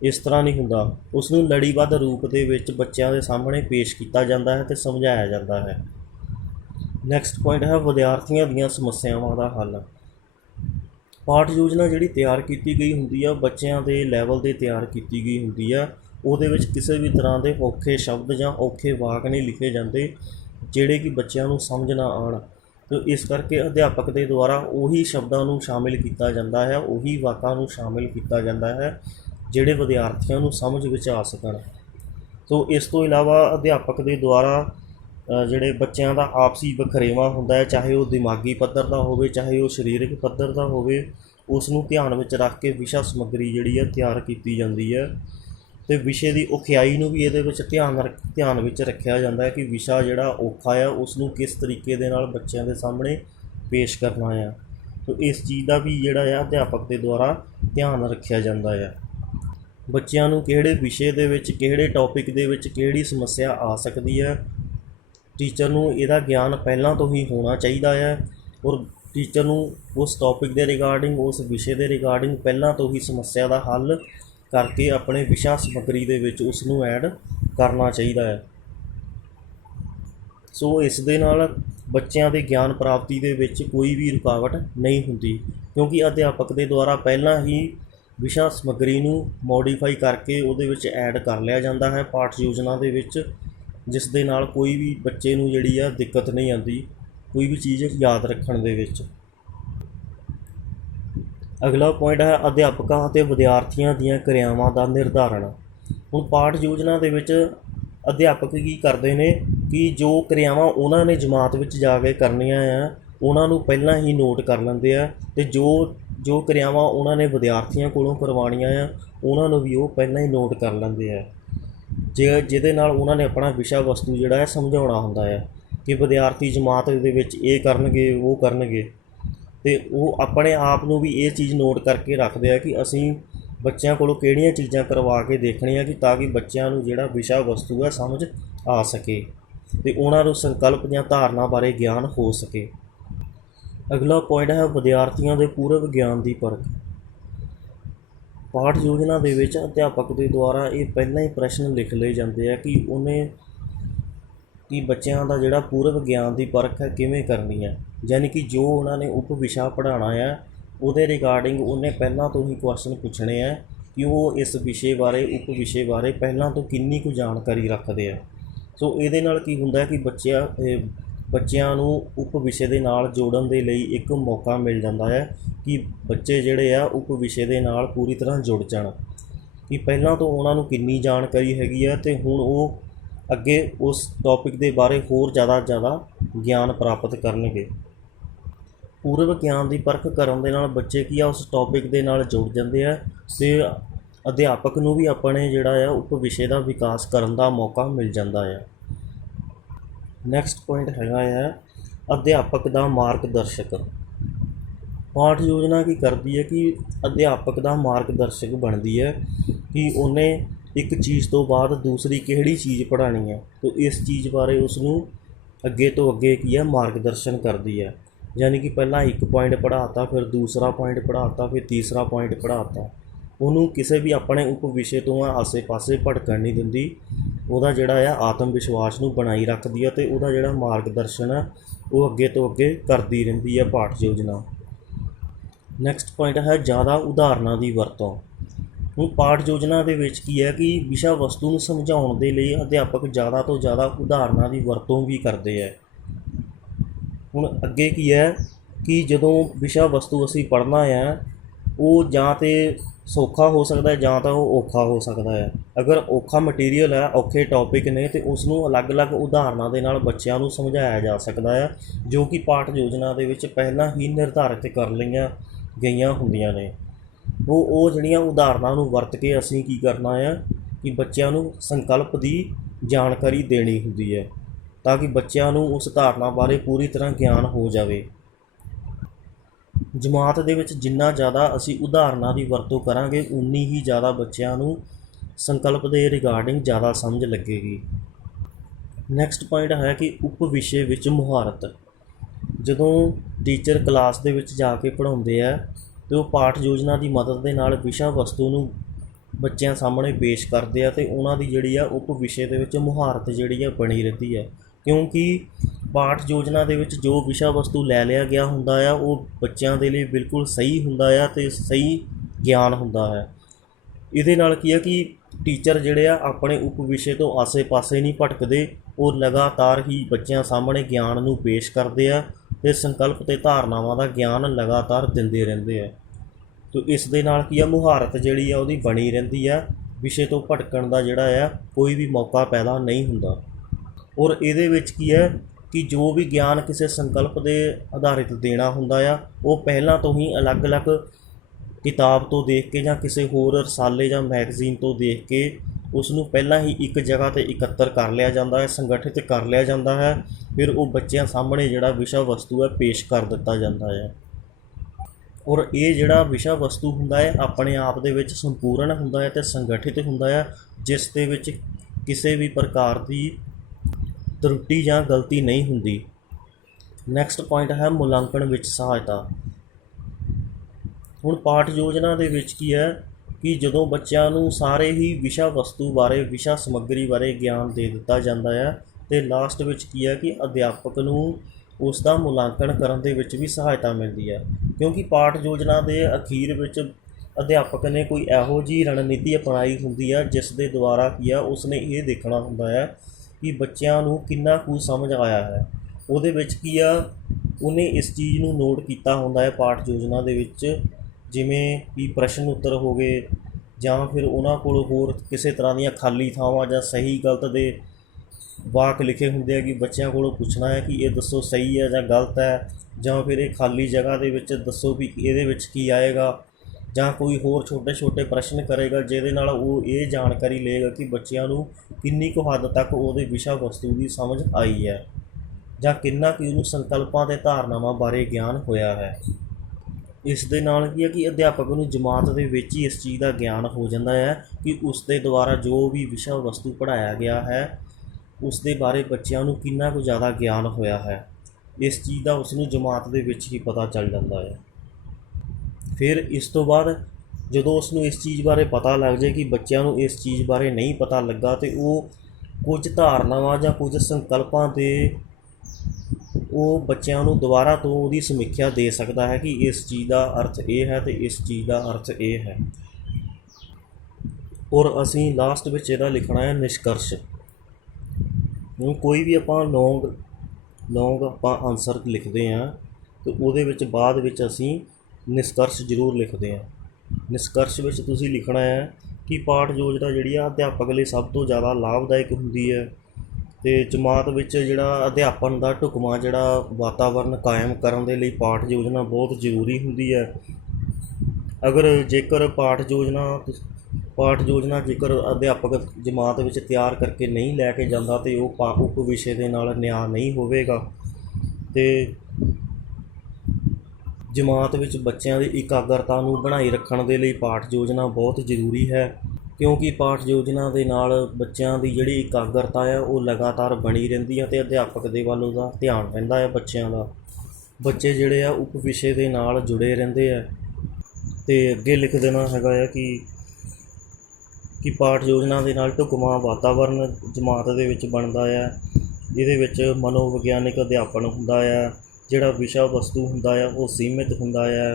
ਇਸ ਤਰ੍ਹਾਂ ਨਹੀਂ ਹੁੰਦਾ, ਉਸ ਨੂੰ ਲੜੀਬੱਧ ਰੂਪ ਦੇ ਵਿੱਚ ਬੱਚਿਆਂ ਦੇ ਸਾਹਮਣੇ ਪੇਸ਼ ਕੀਤਾ ਜਾਂਦਾ ਹੈ ਅਤੇ ਸਮਝਾਇਆ ਜਾਂਦਾ ਹੈ। ਨੈਕਸਟ ਪੁਆਇੰਟ ਹੈ ਵਿਦਿਆਰਥੀਆਂ ਦੀਆਂ ਸਮੱਸਿਆਵਾਂ ਦਾ ਹੱਲ। ਪਾਠ ਯੋਜਨਾ ਜਿਹੜੀ ਤਿਆਰ ਕੀਤੀ ਗਈ ਹੁੰਦੀ ਆ ਬੱਚਿਆਂ ਦੇ ਲੈਵਲ 'ਤੇ ਤਿਆਰ ਕੀਤੀ ਗਈ ਹੁੰਦੀ ਆ, ਉਹਦੇ ਵਿੱਚ ਕਿਸੇ ਵੀ ਤਰ੍ਹਾਂ ਦੇ ਔਖੇ ਸ਼ਬਦ ਜਾਂ ਔਖੇ ਵਾਕ ਨਹੀਂ ਲਿਖੇ ਜਾਂਦੇ ਜਿਹੜੇ ਕਿ ਬੱਚਿਆਂ ਨੂੰ ਸਮਝ ਨਾ ਆਉਣ, ਅਤੇ ਇਸ ਕਰਕੇ ਅਧਿਆਪਕ ਦੇ ਦੁਆਰਾ ਉਹੀ ਸ਼ਬਦਾਂ ਨੂੰ ਸ਼ਾਮਿਲ ਕੀਤਾ ਜਾਂਦਾ ਹੈ, ਉਹੀ ਵਾਕਾਂ ਨੂੰ ਸ਼ਾਮਿਲ ਕੀਤਾ ਜਾਂਦਾ ਹੈ ਜਿਹੜੇ ਵਿਦਿਆਰਥੀਆਂ ਨੂੰ ਸਮਝ ਵਿੱਚ ਆ ਸਕਣ। ਸੋ ਇਸ ਤੋਂ ਇਲਾਵਾ ਅਧਿਆਪਕ ਦੇ ਦੁਆਰਾ ਜਿਹੜੇ ਬੱਚਿਆਂ ਦਾ ਆਪਸੀ ਵਖਰੇਵਾਂ ਹੁੰਦਾ ਹੈ, ਚਾਹੇ ਉਹ ਦਿਮਾਗੀ ਪੱਧਰ ਦਾ ਹੋਵੇ ਚਾਹੇ ਉਹ ਸਰੀਰਕ ਪੱਧਰ ਦਾ ਹੋਵੇ, ਉਸ ਨੂੰ ਧਿਆਨ ਵਿੱਚ ਰੱਖ ਕੇ ਵਿਸ਼ਾ ਸਮੱਗਰੀ ਜਿਹੜੀ ਹੈ ਤਿਆਰ ਕੀਤੀ ਜਾਂਦੀ ਹੈ। ਅਤੇ ਵਿਸ਼ੇ ਦੀ ਔਖਿਆਈ ਨੂੰ ਵੀ ਇਹਦੇ ਵਿੱਚ ਧਿਆਨ ਵਿੱਚ ਰੱਖਿਆ ਜਾਂਦਾ ਹੈ ਕਿ ਵਿਸ਼ਾ ਜਿਹੜਾ ਔਖਾ ਆ ਉਸ ਨੂੰ ਕਿਸ ਤਰੀਕੇ ਦੇ ਨਾਲ ਬੱਚਿਆਂ ਦੇ ਸਾਹਮਣੇ ਪੇਸ਼ ਕਰਨਾ ਆ। ਸੋ ਇਸ ਚੀਜ਼ ਦਾ ਵੀ ਜਿਹੜਾ ਆ ਅਧਿਆਪਕ ਦੇ ਦੁਆਰਾ ਧਿਆਨ ਰੱਖਿਆ ਜਾਂਦਾ ਆ। ਬੱਚਿਆਂ ਨੂੰ ਕਿਹੜੇ ਵਿਸ਼ੇ ਦੇ ਵਿੱਚ ਕਿਹੜੇ ਟੌਪਿਕ ਦੇ ਵਿੱਚ ਕਿਹੜੀ ਸਮੱਸਿਆ ਆ ਸਕਦੀ ਹੈ, ਟੀਚਰ ਨੂੰ ਇਹਦਾ ਗਿਆਨ ਪਹਿਲਾਂ ਤੋਂ ਹੀ ਹੋਣਾ ਚਾਹੀਦਾ ਹੈ ਔਰ ਟੀਚਰ ਨੂੰ ਉਸ ਟੌਪਿਕ ਦੇ ਰਿਗਾਰਡਿੰਗ ਉਸ ਵਿਸ਼ੇ ਦੇ ਰਿਗਾਰਡਿੰਗ ਪਹਿਲਾਂ ਤੋਂ ਹੀ ਸਮੱਸਿਆ ਦਾ ਹੱਲ ਕਰਕੇ ਆਪਣੇ ਵਿਸ਼ਾ ਸਮੱਗਰੀ ਦੇ ਵਿੱਚ ਉਸ ਨੂੰ ਐਡ ਕਰਨਾ ਚਾਹੀਦਾ ਹੈ। ਸੋ ਇਸ ਦੇ ਨਾਲ ਬੱਚਿਆਂ ਦੇ ਗਿਆਨ ਪ੍ਰਾਪਤੀ ਦੇ ਵਿੱਚ ਕੋਈ ਵੀ ਰੁਕਾਵਟ ਨਹੀਂ ਹੁੰਦੀ, ਕਿਉਂਕਿ ਅਧਿਆਪਕ ਦੇ ਦੁਆਰਾ ਪਹਿਲਾਂ ਹੀ ਵਿਸ਼ਾ ਸਮੱਗਰੀ ਨੂੰ ਮੋਡੀਫਾਈ ਕਰਕੇ ਉਹਦੇ ਵਿੱਚ ਐਡ ਕਰ ਲਿਆ ਜਾਂਦਾ ਹੈ ਪਾਠ ਯੋਜਨਾ ਦੇ ਵਿੱਚ, ਜਿਸ ਦੇ ਨਾਲ ਕੋਈ ਵੀ ਬੱਚੇ ਨੂੰ ਜਿਹੜੀ ਆ ਦਿੱਕਤ ਨਹੀਂ ਆਉਂਦੀ ਕੋਈ ਵੀ ਚੀਜ਼ ਯਾਦ ਰੱਖਣ ਦੇ ਵਿੱਚ। ਅਗਲਾ ਪੁਆਇੰਟ ਹੈ ਅਧਿਆਪਕਾਂ ਅਤੇ ਵਿਦਿਆਰਥੀਆਂ ਦੀਆਂ ਕਿਰਿਆਵਾਂ ਦਾ ਨਿਰਧਾਰਣ। ਹੁਣ ਪਾਠ ਯੋਜਨਾ ਦੇ ਵਿੱਚ ਅਧਿਆਪਕ ਕੀ ਕਰਦੇ ਨੇ ਕਿ ਜੋ ਕਿਰਿਆਵਾਂ ਉਹਨਾਂ ਨੇ ਜਮਾਤ ਵਿੱਚ ਜਾ ਕੇ ਕਰਨੀਆਂ ਆ ਉਹਨਾਂ ਨੂੰ ਪਹਿਲਾਂ ਹੀ ਨੋਟ ਕਰ ਲੈਂਦੇ ਆ, ਅਤੇ ਜੋ ਕਿਰਿਆਵਾਂ ਉਹਨਾਂ ਨੇ ਵਿਦਿਆਰਥੀਆਂ ਕੋਲੋਂ ਕਰਵਾਉਣੀਆਂ ਆ ਉਹਨਾਂ ਨੂੰ ਵੀ ਉਹ ਪਹਿਲਾਂ ਹੀ ਨੋਟ ਕਰ ਲੈਂਦੇ ਆ, ਜਿਹਦੇ ਨਾਲ ਉਹਨਾਂ ਨੇ ਆਪਣਾ ਵਿਸ਼ਾ ਵਸਤੂ ਜਿਹੜਾ ਹੈ ਸਮਝਾਉਣਾ ਹੁੰਦਾ ਹੈ ਕਿ ਵਿਦਿਆਰਥੀ ਜਮਾਤ ਦੇ ਵਿੱਚ ਇਹ ਕਰਨਗੇ ਉਹ ਕਰਨਗੇ। ਤੇ ਉਹ ਆਪਣੇ ਆਪ ਨੂੰ ਵੀ ਇਹ ਚੀਜ਼ ਨੋਟ ਕਰਕੇ ਰੱਖਦੇ ਆ ਕਿ ਅਸੀਂ ਬੱਚਿਆਂ ਕੋਲੋਂ ਕਿਹੜੀਆਂ ਚੀਜ਼ਾਂ ਕਰਵਾ ਕੇ ਦੇਖਣੀਆਂ ਕਿ ਤਾਂ ਕਿ ਬੱਚਿਆਂ ਨੂੰ ਜਿਹੜਾ ਵਿਸ਼ਾ ਵਸਤੂ ਹੈ ਸਮਝ ਆ ਸਕੇ ਤੇ ਉਹਨਾਂ ਨੂੰ ਸੰਕਲਪ ਜਾਂ ਧਾਰਨਾ ਬਾਰੇ ਗਿਆਨ ਹੋ ਸਕੇ। ਅਗਲਾ ਪੁਆਇੰਟ ਹੈ ਵਿਦਿਆਰਥੀਆਂ ਦੇ ਪੂਰਵ ਗਿਆਨ ਦੀ ਪਰਖ। ਪਾਠ ਯੋਜਨਾ ਦੇ ਵਿੱਚ ਅਧਿਆਪਕ ਦੇ ਦੁਆਰਾ ਇਹ ਪਹਿਲਾਂ ਹੀ ਪ੍ਰਸ਼ਨ ਲਿਖ ਲਏ ਜਾਂਦੇ ਆ ਕਿ ਬੱਚਿਆਂ ਦਾ ਜਿਹੜਾ ਪੂਰਵ ਗਿਆਨ ਦੀ ਪਰਖ ਹੈ ਕਿਵੇਂ ਕਰਨੀ ਹੈ, ਯਾਨੀ ਕਿ ਜੋ ਉਹਨਾਂ ਨੇ ਉਪ ਵਿਸ਼ਾ ਪੜ੍ਹਾਉਣਾ ਹੈ ਉਹਦੇ ਰਿਗਾਰਡਿੰਗ ਉਹਨੇ ਪਹਿਲਾਂ ਤੋਂ ਹੀ ਕੁਐਸਚਨ ਪੁੱਛਣੇ ਆ ਕਿ ਉਹ ਇਸ ਵਿਸ਼ੇ ਬਾਰੇ ਉਪ ਵਿਸ਼ੇ ਬਾਰੇ ਪਹਿਲਾਂ ਤੋਂ ਕਿੰਨੀ ਕੁ ਜਾਣਕਾਰੀ ਰੱਖਦੇ ਆ। ਸੋ ਇਹਦੇ ਨਾਲ ਕੀ ਹੁੰਦਾ ਕਿ ਬੱਚਿਆਂ ਨੂੰ ਉਪ ਵਿਸ਼ੇ ਦੇ ਨਾਲ ਜੋੜਨ ਦੇ ਲਈ ਇੱਕ ਮੌਕਾ ਮਿਲ ਜਾਂਦਾ ਹੈ ਕਿ ਬੱਚੇ ਜਿਹੜੇ ਆ ਉਪ ਵਿਸ਼ੇ ਦੇ ਨਾਲ ਪੂਰੀ ਤਰ੍ਹਾਂ ਜੁੜ ਜਾਣ ਕਿ ਪਹਿਲਾਂ ਤੋਂ ਉਹਨਾਂ ਨੂੰ ਕਿੰਨੀ ਜਾਣਕਾਰੀ ਹੈਗੀ ਆ ਅਤੇ ਹੁਣ ਉਹ ਅੱਗੇ ਉਸ ਟੌਪਿਕ ਦੇ ਬਾਰੇ ਹੋਰ ਜ਼ਿਆਦਾ ਗਿਆਨ ਪ੍ਰਾਪਤ ਕਰਨਗੇ। ਪੂਰਵ ਗਿਆਨ ਦੀ ਪਰਖ ਕਰਨ ਦੇ ਨਾਲ ਬੱਚੇ ਕੀ ਆ ਉਸ ਟੌਪਿਕ ਦੇ ਨਾਲ ਜੁੜ ਜਾਂਦੇ ਆ ਅਤੇ ਅਧਿਆਪਕ ਨੂੰ ਵੀ ਆਪਣੇ ਜਿਹੜਾ ਆ ਉਪ ਵਿਸ਼ੇ ਦਾ ਵਿਕਾਸ ਕਰਨ ਦਾ ਮੌਕਾ ਮਿਲ ਜਾਂਦਾ ਹੈ। ਨੈਕਸਟ ਪੁਆਇੰਟ ਹੈਗਾ ਹੈ ਅਧਿਆਪਕ ਦਾ ਮਾਰਗਦਰਸ਼ਕ। ਪਾਠ ਯੋਜਨਾ ਕੀ ਕਰਦੀ ਹੈ ਕਿ ਅਧਿਆਪਕ ਦਾ ਮਾਰਗਦਰਸ਼ਕ ਬਣਦੀ ਹੈ ਕਿ ਉਹਨੇ ਇੱਕ ਚੀਜ਼ ਤੋਂ ਬਾਅਦ ਦੂਸਰੀ ਕਿਹੜੀ ਚੀਜ਼ ਪੜ੍ਹਾਉਣੀ ਹੈ ਅਤੇ ਇਸ ਚੀਜ਼ ਬਾਰੇ ਉਸ ਨੂੰ ਅੱਗੇ ਤੋਂ ਅੱਗੇ ਕੀ ਹੈ ਮਾਰਗਦਰਸ਼ਨ ਕਰਦੀ ਹੈ। ਯਾਨੀ ਕਿ ਪਹਿਲਾਂ ਇੱਕ ਪੁਆਇੰਟ ਪੜ੍ਹਾਤਾ, ਫਿਰ ਦੂਸਰਾ ਪੁਆਇੰਟ ਪੜ੍ਹਾਤਾ, ਫਿਰ ਤੀਸਰਾ ਪੁਆਇੰਟ ਪੜ੍ਹਾਤਾ। ਉਹਨੂੰ ਕਿਸੇ ਵੀ ਆਪਣੇ ਉਪ ਵਿਸ਼ੇ ਤੋਂ ਆਸੇ ਪਾਸੇ ਭਟਕਣ ਨਹੀਂ ਦਿੰਦੀ, ਉਹਦਾ ਜਿਹੜਾ ਆ ਆਤਮ ਵਿਸ਼ਵਾਸ ਨੂੰ ਬਣਾਈ ਰੱਖਦੀ ਹੈ ਅਤੇ ਉਹਦਾ ਜਿਹੜਾ ਮਾਰਗਦਰਸ਼ਨ ਹੈ ਉਹ ਅੱਗੇ ਤੋਂ ਅੱਗੇ ਕਰਦੀ ਰਹਿੰਦੀ ਹੈ ਪਾਠ ਯੋਜਨਾ। ਨੈਕਸਟ ਪੁਆਇੰਟ ਹੈ ਜ਼ਿਆਦਾ ਉਦਾਹਰਨਾਂ ਦੀ ਵਰਤੋਂ। ਹੁਣ ਪਾਠ ਯੋਜਨਾ ਦੇ ਵਿੱਚ ਕੀ ਹੈ ਕਿ ਵਿਸ਼ਾ ਵਸਤੂ ਨੂੰ ਸਮਝਾਉਣ ਦੇ ਲਈ ਅਧਿਆਪਕ ਜ਼ਿਆਦਾ ਤੋਂ ਜ਼ਿਆਦਾ ਉਦਾਹਰਨਾਂ ਦੀ ਵਰਤੋਂ ਵੀ ਕਰਦੇ ਹੈ। ਹੁਣ ਅੱਗੇ ਕੀ ਹੈ ਕਿ ਜਦੋਂ ਵਿਸ਼ਾ ਵਸਤੂ ਅਸੀਂ ਪੜ੍ਹਨਾ ਹੈ ਉਹ ਜਾਂ ਤਾਂ ਸੌਖਾ ਹੋ ਸਕਦਾ ਹੈ ਜਾਂ ਤਾਂ ਉਹ ਔਖਾ ਹੋ ਸਕਦਾ ਹੈ। ਅਗਰ ਔਖਾ ਮਟੀਰੀਅਲ ਹੈ, ਔਖੇ ਟੌਪਿਕ ਨੇ ਅਤੇ ਉਸ ਨੂੰ ਅਲੱਗ-ਅਲੱਗ ਉਦਾਹਰਨਾਂ ਦੇ ਨਾਲ ਬੱਚਿਆਂ ਨੂੰ ਸਮਝਾਇਆ ਜਾ ਸਕਦਾ ਹੈ ਜੋ ਕਿ ਪਾਠ ਯੋਜਨਾ ਦੇ ਵਿੱਚ ਪਹਿਲਾਂ ਹੀ ਨਿਰਧਾਰਿਤ ਕਰ ਲਈਆਂ ਗਈਆਂ ਹੁੰਦੀਆਂ ਨੇ। ਉਹ ਜਿਹੜੀਆਂ ਉਦਾਹਰਨਾਂ ਨੂੰ ਵਰਤ ਕੇ ਅਸੀਂ ਕੀ ਕਰਨਾ ਹੈ ਕਿ ਬੱਚਿਆਂ ਨੂੰ ਸੰਕਲਪ ਦੀ ਜਾਣਕਾਰੀ ਦੇਣੀ ਹੁੰਦੀ ਹੈ ਤਾਂ ਕਿ ਬੱਚਿਆਂ ਨੂੰ ਉਸ ਧਾਰਨਾ ਬਾਰੇ ਪੂਰੀ ਤਰ੍ਹਾਂ ਗਿਆਨ ਹੋ ਜਾਵੇ। ਜਮਾਤ ਦੇ ਵਿੱਚ ਜਿੰਨਾ ਜ਼ਿਆਦਾ ਅਸੀਂ ਉਦਾਹਰਨਾਂ ਦੀ ਵਰਤੋਂ ਕਰਾਂਗੇ ਉਨੀ ਹੀ ਜ਼ਿਆਦਾ ਬੱਚਿਆਂ ਨੂੰ ਸੰਕਲਪ ਦੇ ਰਿਗਾਰਡਿੰਗ ਜ਼ਿਆਦਾ ਸਮਝ ਲੱਗੇਗੀ। ਨੈਕਸਟ ਪੁਆਇੰਟ ਹੈ ਕਿ ਉਪ ਵਿਸ਼ੇ ਵਿੱਚ ਮੁਹਾਰਤ। ਜਦੋਂ ਟੀਚਰ ਕਲਾਸ ਦੇ ਵਿੱਚ ਜਾ ਕੇ ਪੜ੍ਹਾਉਂਦੇ ਆ ਅਤੇ ਉਹ ਪਾਠ ਯੋਜਨਾ ਦੀ ਮਦਦ ਦੇ ਨਾਲ ਵਿਸ਼ਾ ਵਸਤੂ ਨੂੰ ਬੱਚਿਆਂ ਸਾਹਮਣੇ ਪੇਸ਼ ਕਰਦੇ ਆ ਅਤੇ ਉਹਨਾਂ ਦੀ ਜਿਹੜੀ ਆ ਉਪ ਵਿਸ਼ੇ ਦੇ ਵਿੱਚ ਮੁਹਾਰਤ ਜਿਹੜੀ ਆ ਬਣੀ ਰਹਿੰਦੀ ਹੈ ਕਿਉਂਕਿ ਪਾਠ ਯੋਜਨਾ ਦੇ ਵਿੱਚ ਜੋ ਵਿਸ਼ਾ ਵਸਤੂ ਲੈ ਲਿਆ ਗਿਆ ਹੁੰਦਾ ਆ ਉਹ ਬੱਚਿਆਂ ਦੇ ਲਈ ਬਿਲਕੁਲ ਸਹੀ ਹੁੰਦਾ ਆ ਅਤੇ ਸਹੀ ਗਿਆਨ ਹੁੰਦਾ ਹੈ। ਇਹਦੇ ਨਾਲ ਕੀ ਹੈ ਕਿ ਟੀਚਰ ਜਿਹੜੇ ਆ ਆਪਣੇ ਉਪ ਵਿਸ਼ੇ ਤੋਂ ਆਸੇ ਪਾਸੇ ਨਹੀਂ ਭਟਕਦੇ, ਉਹ ਲਗਾਤਾਰ ਹੀ ਬੱਚਿਆਂ ਸਾਹਮਣੇ ਗਿਆਨ ਨੂੰ ਪੇਸ਼ ਕਰਦੇ ਆ ਅਤੇ ਸੰਕਲਪ ਅਤੇ ਧਾਰਨਾਵਾਂ ਦਾ ਗਿਆਨ ਲਗਾਤਾਰ ਦਿੰਦੇ ਰਹਿੰਦੇ ਆ। ਅਤੇ ਇਸ ਦੇ ਨਾਲ ਕੀ ਆ ਮੁਹਾਰਤ ਜਿਹੜੀ ਆ ਉਹਦੀ ਬਣੀ ਰਹਿੰਦੀ ਆ, ਵਿਸ਼ੇ ਤੋਂ ਭਟਕਣ ਦਾ ਜਿਹੜਾ ਆ ਕੋਈ ਵੀ ਮੌਕਾ ਪੈਦਾ ਨਹੀਂ ਹੁੰਦਾ। ਔਰ ਇਹਦੇ ਵਿੱਚ ਕੀ ਹੈ ਕਿ ਜੋ ਵੀ ਗਿਆਨ ਕਿਸੇ ਸੰਕਲਪ ਦੇ ਆਧਾਰਿਤ ਦੇਣਾ ਹੁੰਦਾ ਆ ਉਹ ਪਹਿਲਾਂ ਤੋਂ ਹੀ ਅਲੱਗ-ਅਲੱਗ ਕਿਤਾਬ ਤੋਂ ਦੇਖ ਕੇ ਜਾਂ ਕਿਸੇ ਹੋਰ ਰਸਾਲੇ ਜਾਂ ਮੈਗਜ਼ੀਨ ਤੋਂ ਦੇਖ ਕੇ ਉਸ ਨੂੰ ਪਹਿਲਾਂ ਹੀ ਇੱਕ ਜਗ੍ਹਾ 'ਤੇ ਇਕੱਤਰ ਕਰ ਲਿਆ ਜਾਂਦਾ ਹੈ, ਸੰਗਠਿਤ ਕਰ ਲਿਆ ਜਾਂਦਾ ਹੈ, ਫਿਰ ਉਹ ਬੱਚਿਆਂ ਸਾਹਮਣੇ ਜਿਹੜਾ ਵਿਸ਼ਾ ਵਸਤੂ ਹੈ ਪੇਸ਼ ਕਰ ਦਿੱਤਾ ਜਾਂਦਾ ਹੈ। ਔਰ ਇਹ ਜਿਹੜਾ ਵਿਸ਼ਾ ਵਸਤੂ ਹੁੰਦਾ ਹੈ ਆਪਣੇ ਆਪ ਦੇ ਵਿੱਚ ਸੰਪੂਰਨ ਹੁੰਦਾ ਹੈ ਅਤੇ ਸੰਗਠਿਤ ਹੁੰਦਾ ਹੈ, ਜਿਸ ਦੇ ਵਿੱਚ ਕਿਸੇ ਵੀ ਪ੍ਰਕਾਰ ਦੀ ਤਰੁੱਟੀ ਜਾਂ ਗਲਤੀ ਨਹੀਂ ਹੁੰਦੀ। ਨੈਕਸਟ ਪੁਆਇੰਟ ਹੈ ਮੁਲਾਂਕਣ ਵਿੱਚ ਸਹਾਇਤਾ। ਹੁਣ ਪਾਠ ਯੋਜਨਾ ਦੇ ਵਿੱਚ ਕੀ ਹੈ ਕਿ ਜਦੋਂ ਬੱਚਿਆਂ ਨੂੰ ਸਾਰੇ ਹੀ ਵਿਸ਼ਾ ਵਸਤੂ ਬਾਰੇ, ਵਿਸ਼ਾ ਸਮੱਗਰੀ ਬਾਰੇ ਗਿਆਨ ਦੇ ਦਿੱਤਾ ਜਾਂਦਾ ਹੈ ਅਤੇ ਲਾਸਟ ਵਿੱਚ ਕੀ ਹੈ ਕਿ ਅਧਿਆਪਕ ਨੂੰ ਉਸ ਦਾ ਮੁਲਾਂਕਣ ਕਰਨ ਦੇ ਵਿੱਚ ਵੀ ਸਹਾਇਤਾ ਮਿਲਦੀ ਹੈ ਕਿਉਂਕਿ ਪਾਠ ਯੋਜਨਾ ਦੇ ਅਖੀਰ ਵਿੱਚ ਅਧਿਆਪਕ ਨੇ ਕੋਈ ਇਹੋ ਜਿਹੀ ਰਣਨੀਤੀ ਅਪਣਾਈ ਹੁੰਦੀ ਹੈ ਜਿਸ ਦੇ ਦੁਆਰਾ ਕੀ ਆ ਉਸਨੇ ਇਹ ਦੇਖਣਾ ਹੁੰਦਾ ਹੈ ਕਿ ਬੱਚਿਆਂ ਨੂੰ ਕਿੰਨਾ ਕੁ ਸਮਝ ਆਇਆ ਹੈ। ਉਹਦੇ ਵਿੱਚ ਕੀ ਆ ਉਹਨੇ ਇਸ ਚੀਜ਼ ਨੂੰ ਨੋਟ ਕੀਤਾ ਹੁੰਦਾ ਹੈ ਪਾਠ ਯੋਜਨਾ ਦੇ ਵਿੱਚ, ਜਿਵੇਂ ਕਿ ਪ੍ਰਸ਼ਨ ਉੱਤਰ ਹੋ ਗਏ ਜਾਂ ਫਿਰ ਉਹਨਾਂ ਕੋਲ ਹੋਰ ਕਿਸੇ ਤਰ੍ਹਾਂ ਦੀਆਂ ਖਾਲੀ ਥਾਵਾਂ ਜਾਂ ਸਹੀ ਗਲਤ ਦੇ ਵਾਕ ਲਿਖੇ ਹੁੰਦੇ ਆ ਕਿ ਬੱਚਿਆਂ ਕੋਲੋਂ ਪੁੱਛਣਾ ਹੈ ਕਿ ਇਹ ਦੱਸੋ ਸਹੀ ਹੈ ਜਾਂ ਗਲਤ ਹੈ, ਜਾਂ ਫਿਰ ਇਹ ਖਾਲੀ ਜਗ੍ਹਾ ਦੇ ਵਿੱਚ ਦੱਸੋ ਵੀ ਇਹਦੇ ਵਿੱਚ ਕੀ ਆਏਗਾ, ਜਾਂ ਕੋਈ ਹੋਰ ਛੋਟੇ ਪ੍ਰਸ਼ਨ ਕਰੇਗਾ ਜਿਹਦੇ ਨਾਲ ਉਹ ਇਹ ਜਾਣਕਾਰੀ ਲਏਗਾ ਕਿ ਬੱਚਿਆਂ ਨੂੰ ਕਿੰਨੀ ਕੁ ਹੱਦ ਤੱਕ ਉਹਦੇ ਵਿਸ਼ਾ ਵਸਤੂ ਦੀ ਸਮਝ ਆਈ ਹੈ ਜਾਂ ਕਿੰਨਾ ਕੁ ਉਹਨੂੰ ਸੰਕਲਪਾਂ ਅਤੇ ਧਾਰਨਾਵਾਂ ਬਾਰੇ ਗਿਆਨ ਹੋਇਆ ਹੈ। ਇਸ ਦੇ ਨਾਲ ਕੀ ਹੈ ਕਿ ਅਧਿਆਪਕ ਨੂੰ ਜਮਾਤ ਦੇ ਵਿੱਚ ਹੀ ਇਸ ਚੀਜ਼ ਦਾ ਗਿਆਨ ਹੋ ਜਾਂਦਾ ਹੈ ਕਿ ਉਸ ਦੇ ਦੁਆਰਾ ਜੋ ਵੀ ਵਿਸ਼ਾ ਵਸਤੂ ਪੜ੍ਹਾਇਆ ਗਿਆ ਹੈ ਉਸ ਦੇ ਬਾਰੇ ਬੱਚਿਆਂ ਨੂੰ ਕਿੰਨਾ ਕੁ ਜ਼ਿਆਦਾ ਗਿਆਨ ਹੋਇਆ ਹੈ। ਇਸ ਚੀਜ਼ ਦਾ ਉਸ ਨੂੰ ਜਮਾਤ ਦੇ ਵਿੱਚ ਹੀ ਪਤਾ ਚੱਲ ਜਾਂਦਾ ਹੈ। ਫਿਰ ਇਸ ਤੋਂ ਬਾਅਦ ਜਦੋਂ ਉਸ ਨੂੰ ਇਸ ਚੀਜ਼ ਬਾਰੇ ਪਤਾ ਲੱਗ ਜਾਏ ਕਿ ਬੱਚਿਆਂ ਨੂੰ ਇਸ ਚੀਜ਼ ਬਾਰੇ ਨਹੀਂ ਪਤਾ ਲੱਗਾ ਤਾਂ ਉਹ ਕੁਝ ਧਾਰਨਾਵਾਂ ਜਾਂ ਕੁਝ ਸੰਕਲਪਾਂ 'ਤੇ ਉਹ ਬੱਚਿਆਂ ਨੂੰ ਦੁਬਾਰਾ ਤੋਂ ਉਹਦੀ ਸਮੀਖਿਆ ਦੇ ਸਕਦਾ ਹੈ ਕਿ ਇਸ ਚੀਜ਼ ਦਾ ਅਰਥ ਇਹ ਹੈ ਅਤੇ ਇਸ ਚੀਜ਼ ਦਾ ਅਰਥ ਇਹ ਹੈ। ਔਰ ਅਸੀਂ ਲਾਸਟ ਵਿੱਚ ਇਹਦਾ ਲਿਖਣਾ ਹੈ ਨਿਸ਼ਕਰਸ਼। ਹੁਣ ਕੋਈ ਵੀ ਆਪਾਂ ਲੌਂਗ ਆਪਾਂ ਆਨਸਰ ਲਿਖਦੇ ਹਾਂ ਅਤੇ ਉਹਦੇ ਵਿੱਚ ਬਾਅਦ ਵਿੱਚ ਅਸੀਂ ਨਿਸ਼ਕਰਸ਼ ਜ਼ਰੂਰ ਲਿਖਦੇ ਹਾਂ। ਨਿਸ਼ਕਰਸ਼ ਵਿੱਚ ਤੁਸੀਂ ਲਿਖਣਾ ਹੈ ਕਿ ਪਾਠ ਯੋਜਨਾ ਜਿਹੜੀ ਆ ਅਧਿਆਪਕ ਲਈ ਸਭ ਤੋਂ ਜ਼ਿਆਦਾ ਲਾਭਦਾਇਕ ਹੁੰਦੀ ਹੈ ਅਤੇ ਜਮਾਤ ਵਿੱਚ ਜਿਹੜਾ ਅਧਿਆਪਨ ਦਾ ਢੁਕਵਾਂ ਜਿਹੜਾ ਵਾਤਾਵਰਨ ਕਾਇਮ ਕਰਨ ਦੇ ਲਈ ਪਾਠ ਯੋਜਨਾ ਬਹੁਤ ਜ਼ਰੂਰੀ ਹੁੰਦੀ ਹੈ। ਜੇਕਰ ਪਾਠ ਯੋਜਨਾ ਜੇਕਰ ਅਧਿਆਪਕ ਜਮਾਤ ਵਿੱਚ ਤਿਆਰ ਕਰਕੇ ਨਹੀਂ ਲੈ ਕੇ ਜਾਂਦਾ ਤਾਂ ਉਹ ਉਪ ਵਿਸ਼ੇ ਦੇ ਨਾਲ ਨਿਆਂ ਨਹੀਂ ਹੋਵੇਗਾ। ਅਤੇ ਜਮਾਤ ਵਿੱਚ ਬੱਚਿਆਂ ਦੀ ਇਕਾਗਰਤਾ ਨੂੰ ਬਣਾਈ ਰੱਖਣ ਦੇ ਲਈ ਪਾਠ ਯੋਜਨਾ ਬਹੁਤ ਜ਼ਰੂਰੀ ਹੈ, ਕਿਉਂਕਿ ਪਾਠ ਯੋਜਨਾ ਦੇ ਨਾਲ ਬੱਚਿਆਂ ਦੀ ਜਿਹੜੀ ਇਕਾਗਰਤਾ ਹੈ ਉਹ ਲਗਾਤਾਰ ਬਣੀ ਰਹਿੰਦੀ ਹੈ ਅਤੇ ਅਧਿਆਪਕ ਦੇ ਵੱਲ ਉਹਦਾ ਧਿਆਨ ਰਹਿੰਦਾ ਹੈ ਬੱਚਿਆਂ ਦਾ। ਬੱਚੇ ਜਿਹੜੇ ਆ ਉਪ ਵਿਸ਼ੇ ਦੇ ਨਾਲ ਜੁੜੇ ਰਹਿੰਦੇ ਆ। ਅਤੇ ਅੱਗੇ ਲਿਖ ਦੇਣਾ ਹੈਗਾ ਆ ਕਿ ਪਾਠ ਯੋਜਨਾ ਦੇ ਨਾਲ ਢੁਕਵਾਂ ਵਾਤਾਵਰਨ ਜਮਾਤ ਦੇ ਵਿੱਚ ਬਣਦਾ ਆ। ਇਹਦੇ ਵਿੱਚ ਮਨੋਵਿਗਿਆਨਿਕ ਅਧਿਆਪਨ ਹੁੰਦਾ ਆ, ਜਿਹੜਾ ਵਿਸ਼ਾ ਵਸਤੂ ਹੁੰਦਾ ਆ ਉਹ ਸੀਮਿਤ ਹੁੰਦਾ ਆ।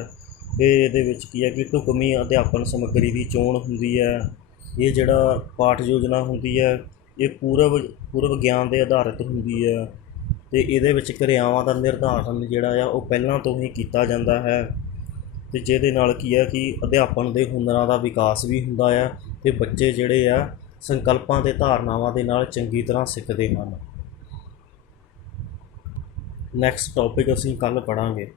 ਇਹਦੇ ਵਿੱਚ ਕੀ ਹੈ ਕਿ ਢੁਕਵੀਂ ਅਧਿਆਪਨ ਸਮੱਗਰੀ ਦੀ ਚੋਣ ਹੁੰਦੀ ਹੈ। ਇਹ ਜਿਹੜਾ ਪਾਠ ਯੋਜਨਾ ਹੁੰਦੀ ਹੈ ਇਹ ਪੂਰਵ ਗਿਆਨ 'ਤੇ ਆਧਾਰਿਤ ਹੁੰਦੀ ਹੈ ਅਤੇ ਇਹਦੇ ਵਿੱਚ ਕਿਰਿਆਵਾਂ ਦਾ ਨਿਰਧਾਰਨ ਜਿਹੜਾ ਆ ਉਹ ਪਹਿਲਾਂ ਤੋਂ ਹੀ ਕੀਤਾ ਜਾਂਦਾ ਹੈ ਅਤੇ ਜਿਹਦੇ ਨਾਲ ਕੀ ਹੈ ਕਿ ਅਧਿਆਪਨ ਦੇ ਹੁਨਰਾਂ ਦਾ ਵਿਕਾਸ ਵੀ ਹੁੰਦਾ ਆ ਅਤੇ ਬੱਚੇ ਜਿਹੜੇ ਆ ਸੰਕਲਪਾਂ ਅਤੇ ਧਾਰਨਾਵਾਂ ਦੇ ਨਾਲ ਚੰਗੀ ਤਰ੍ਹਾਂ ਸਿੱਖਦੇ ਹਨ। ਨੈਕਸਟ ਟੌਪਿਕ ਅਸੀਂ ਕੱਲ੍ਹ ਪੜ੍ਹਾਂਗੇ।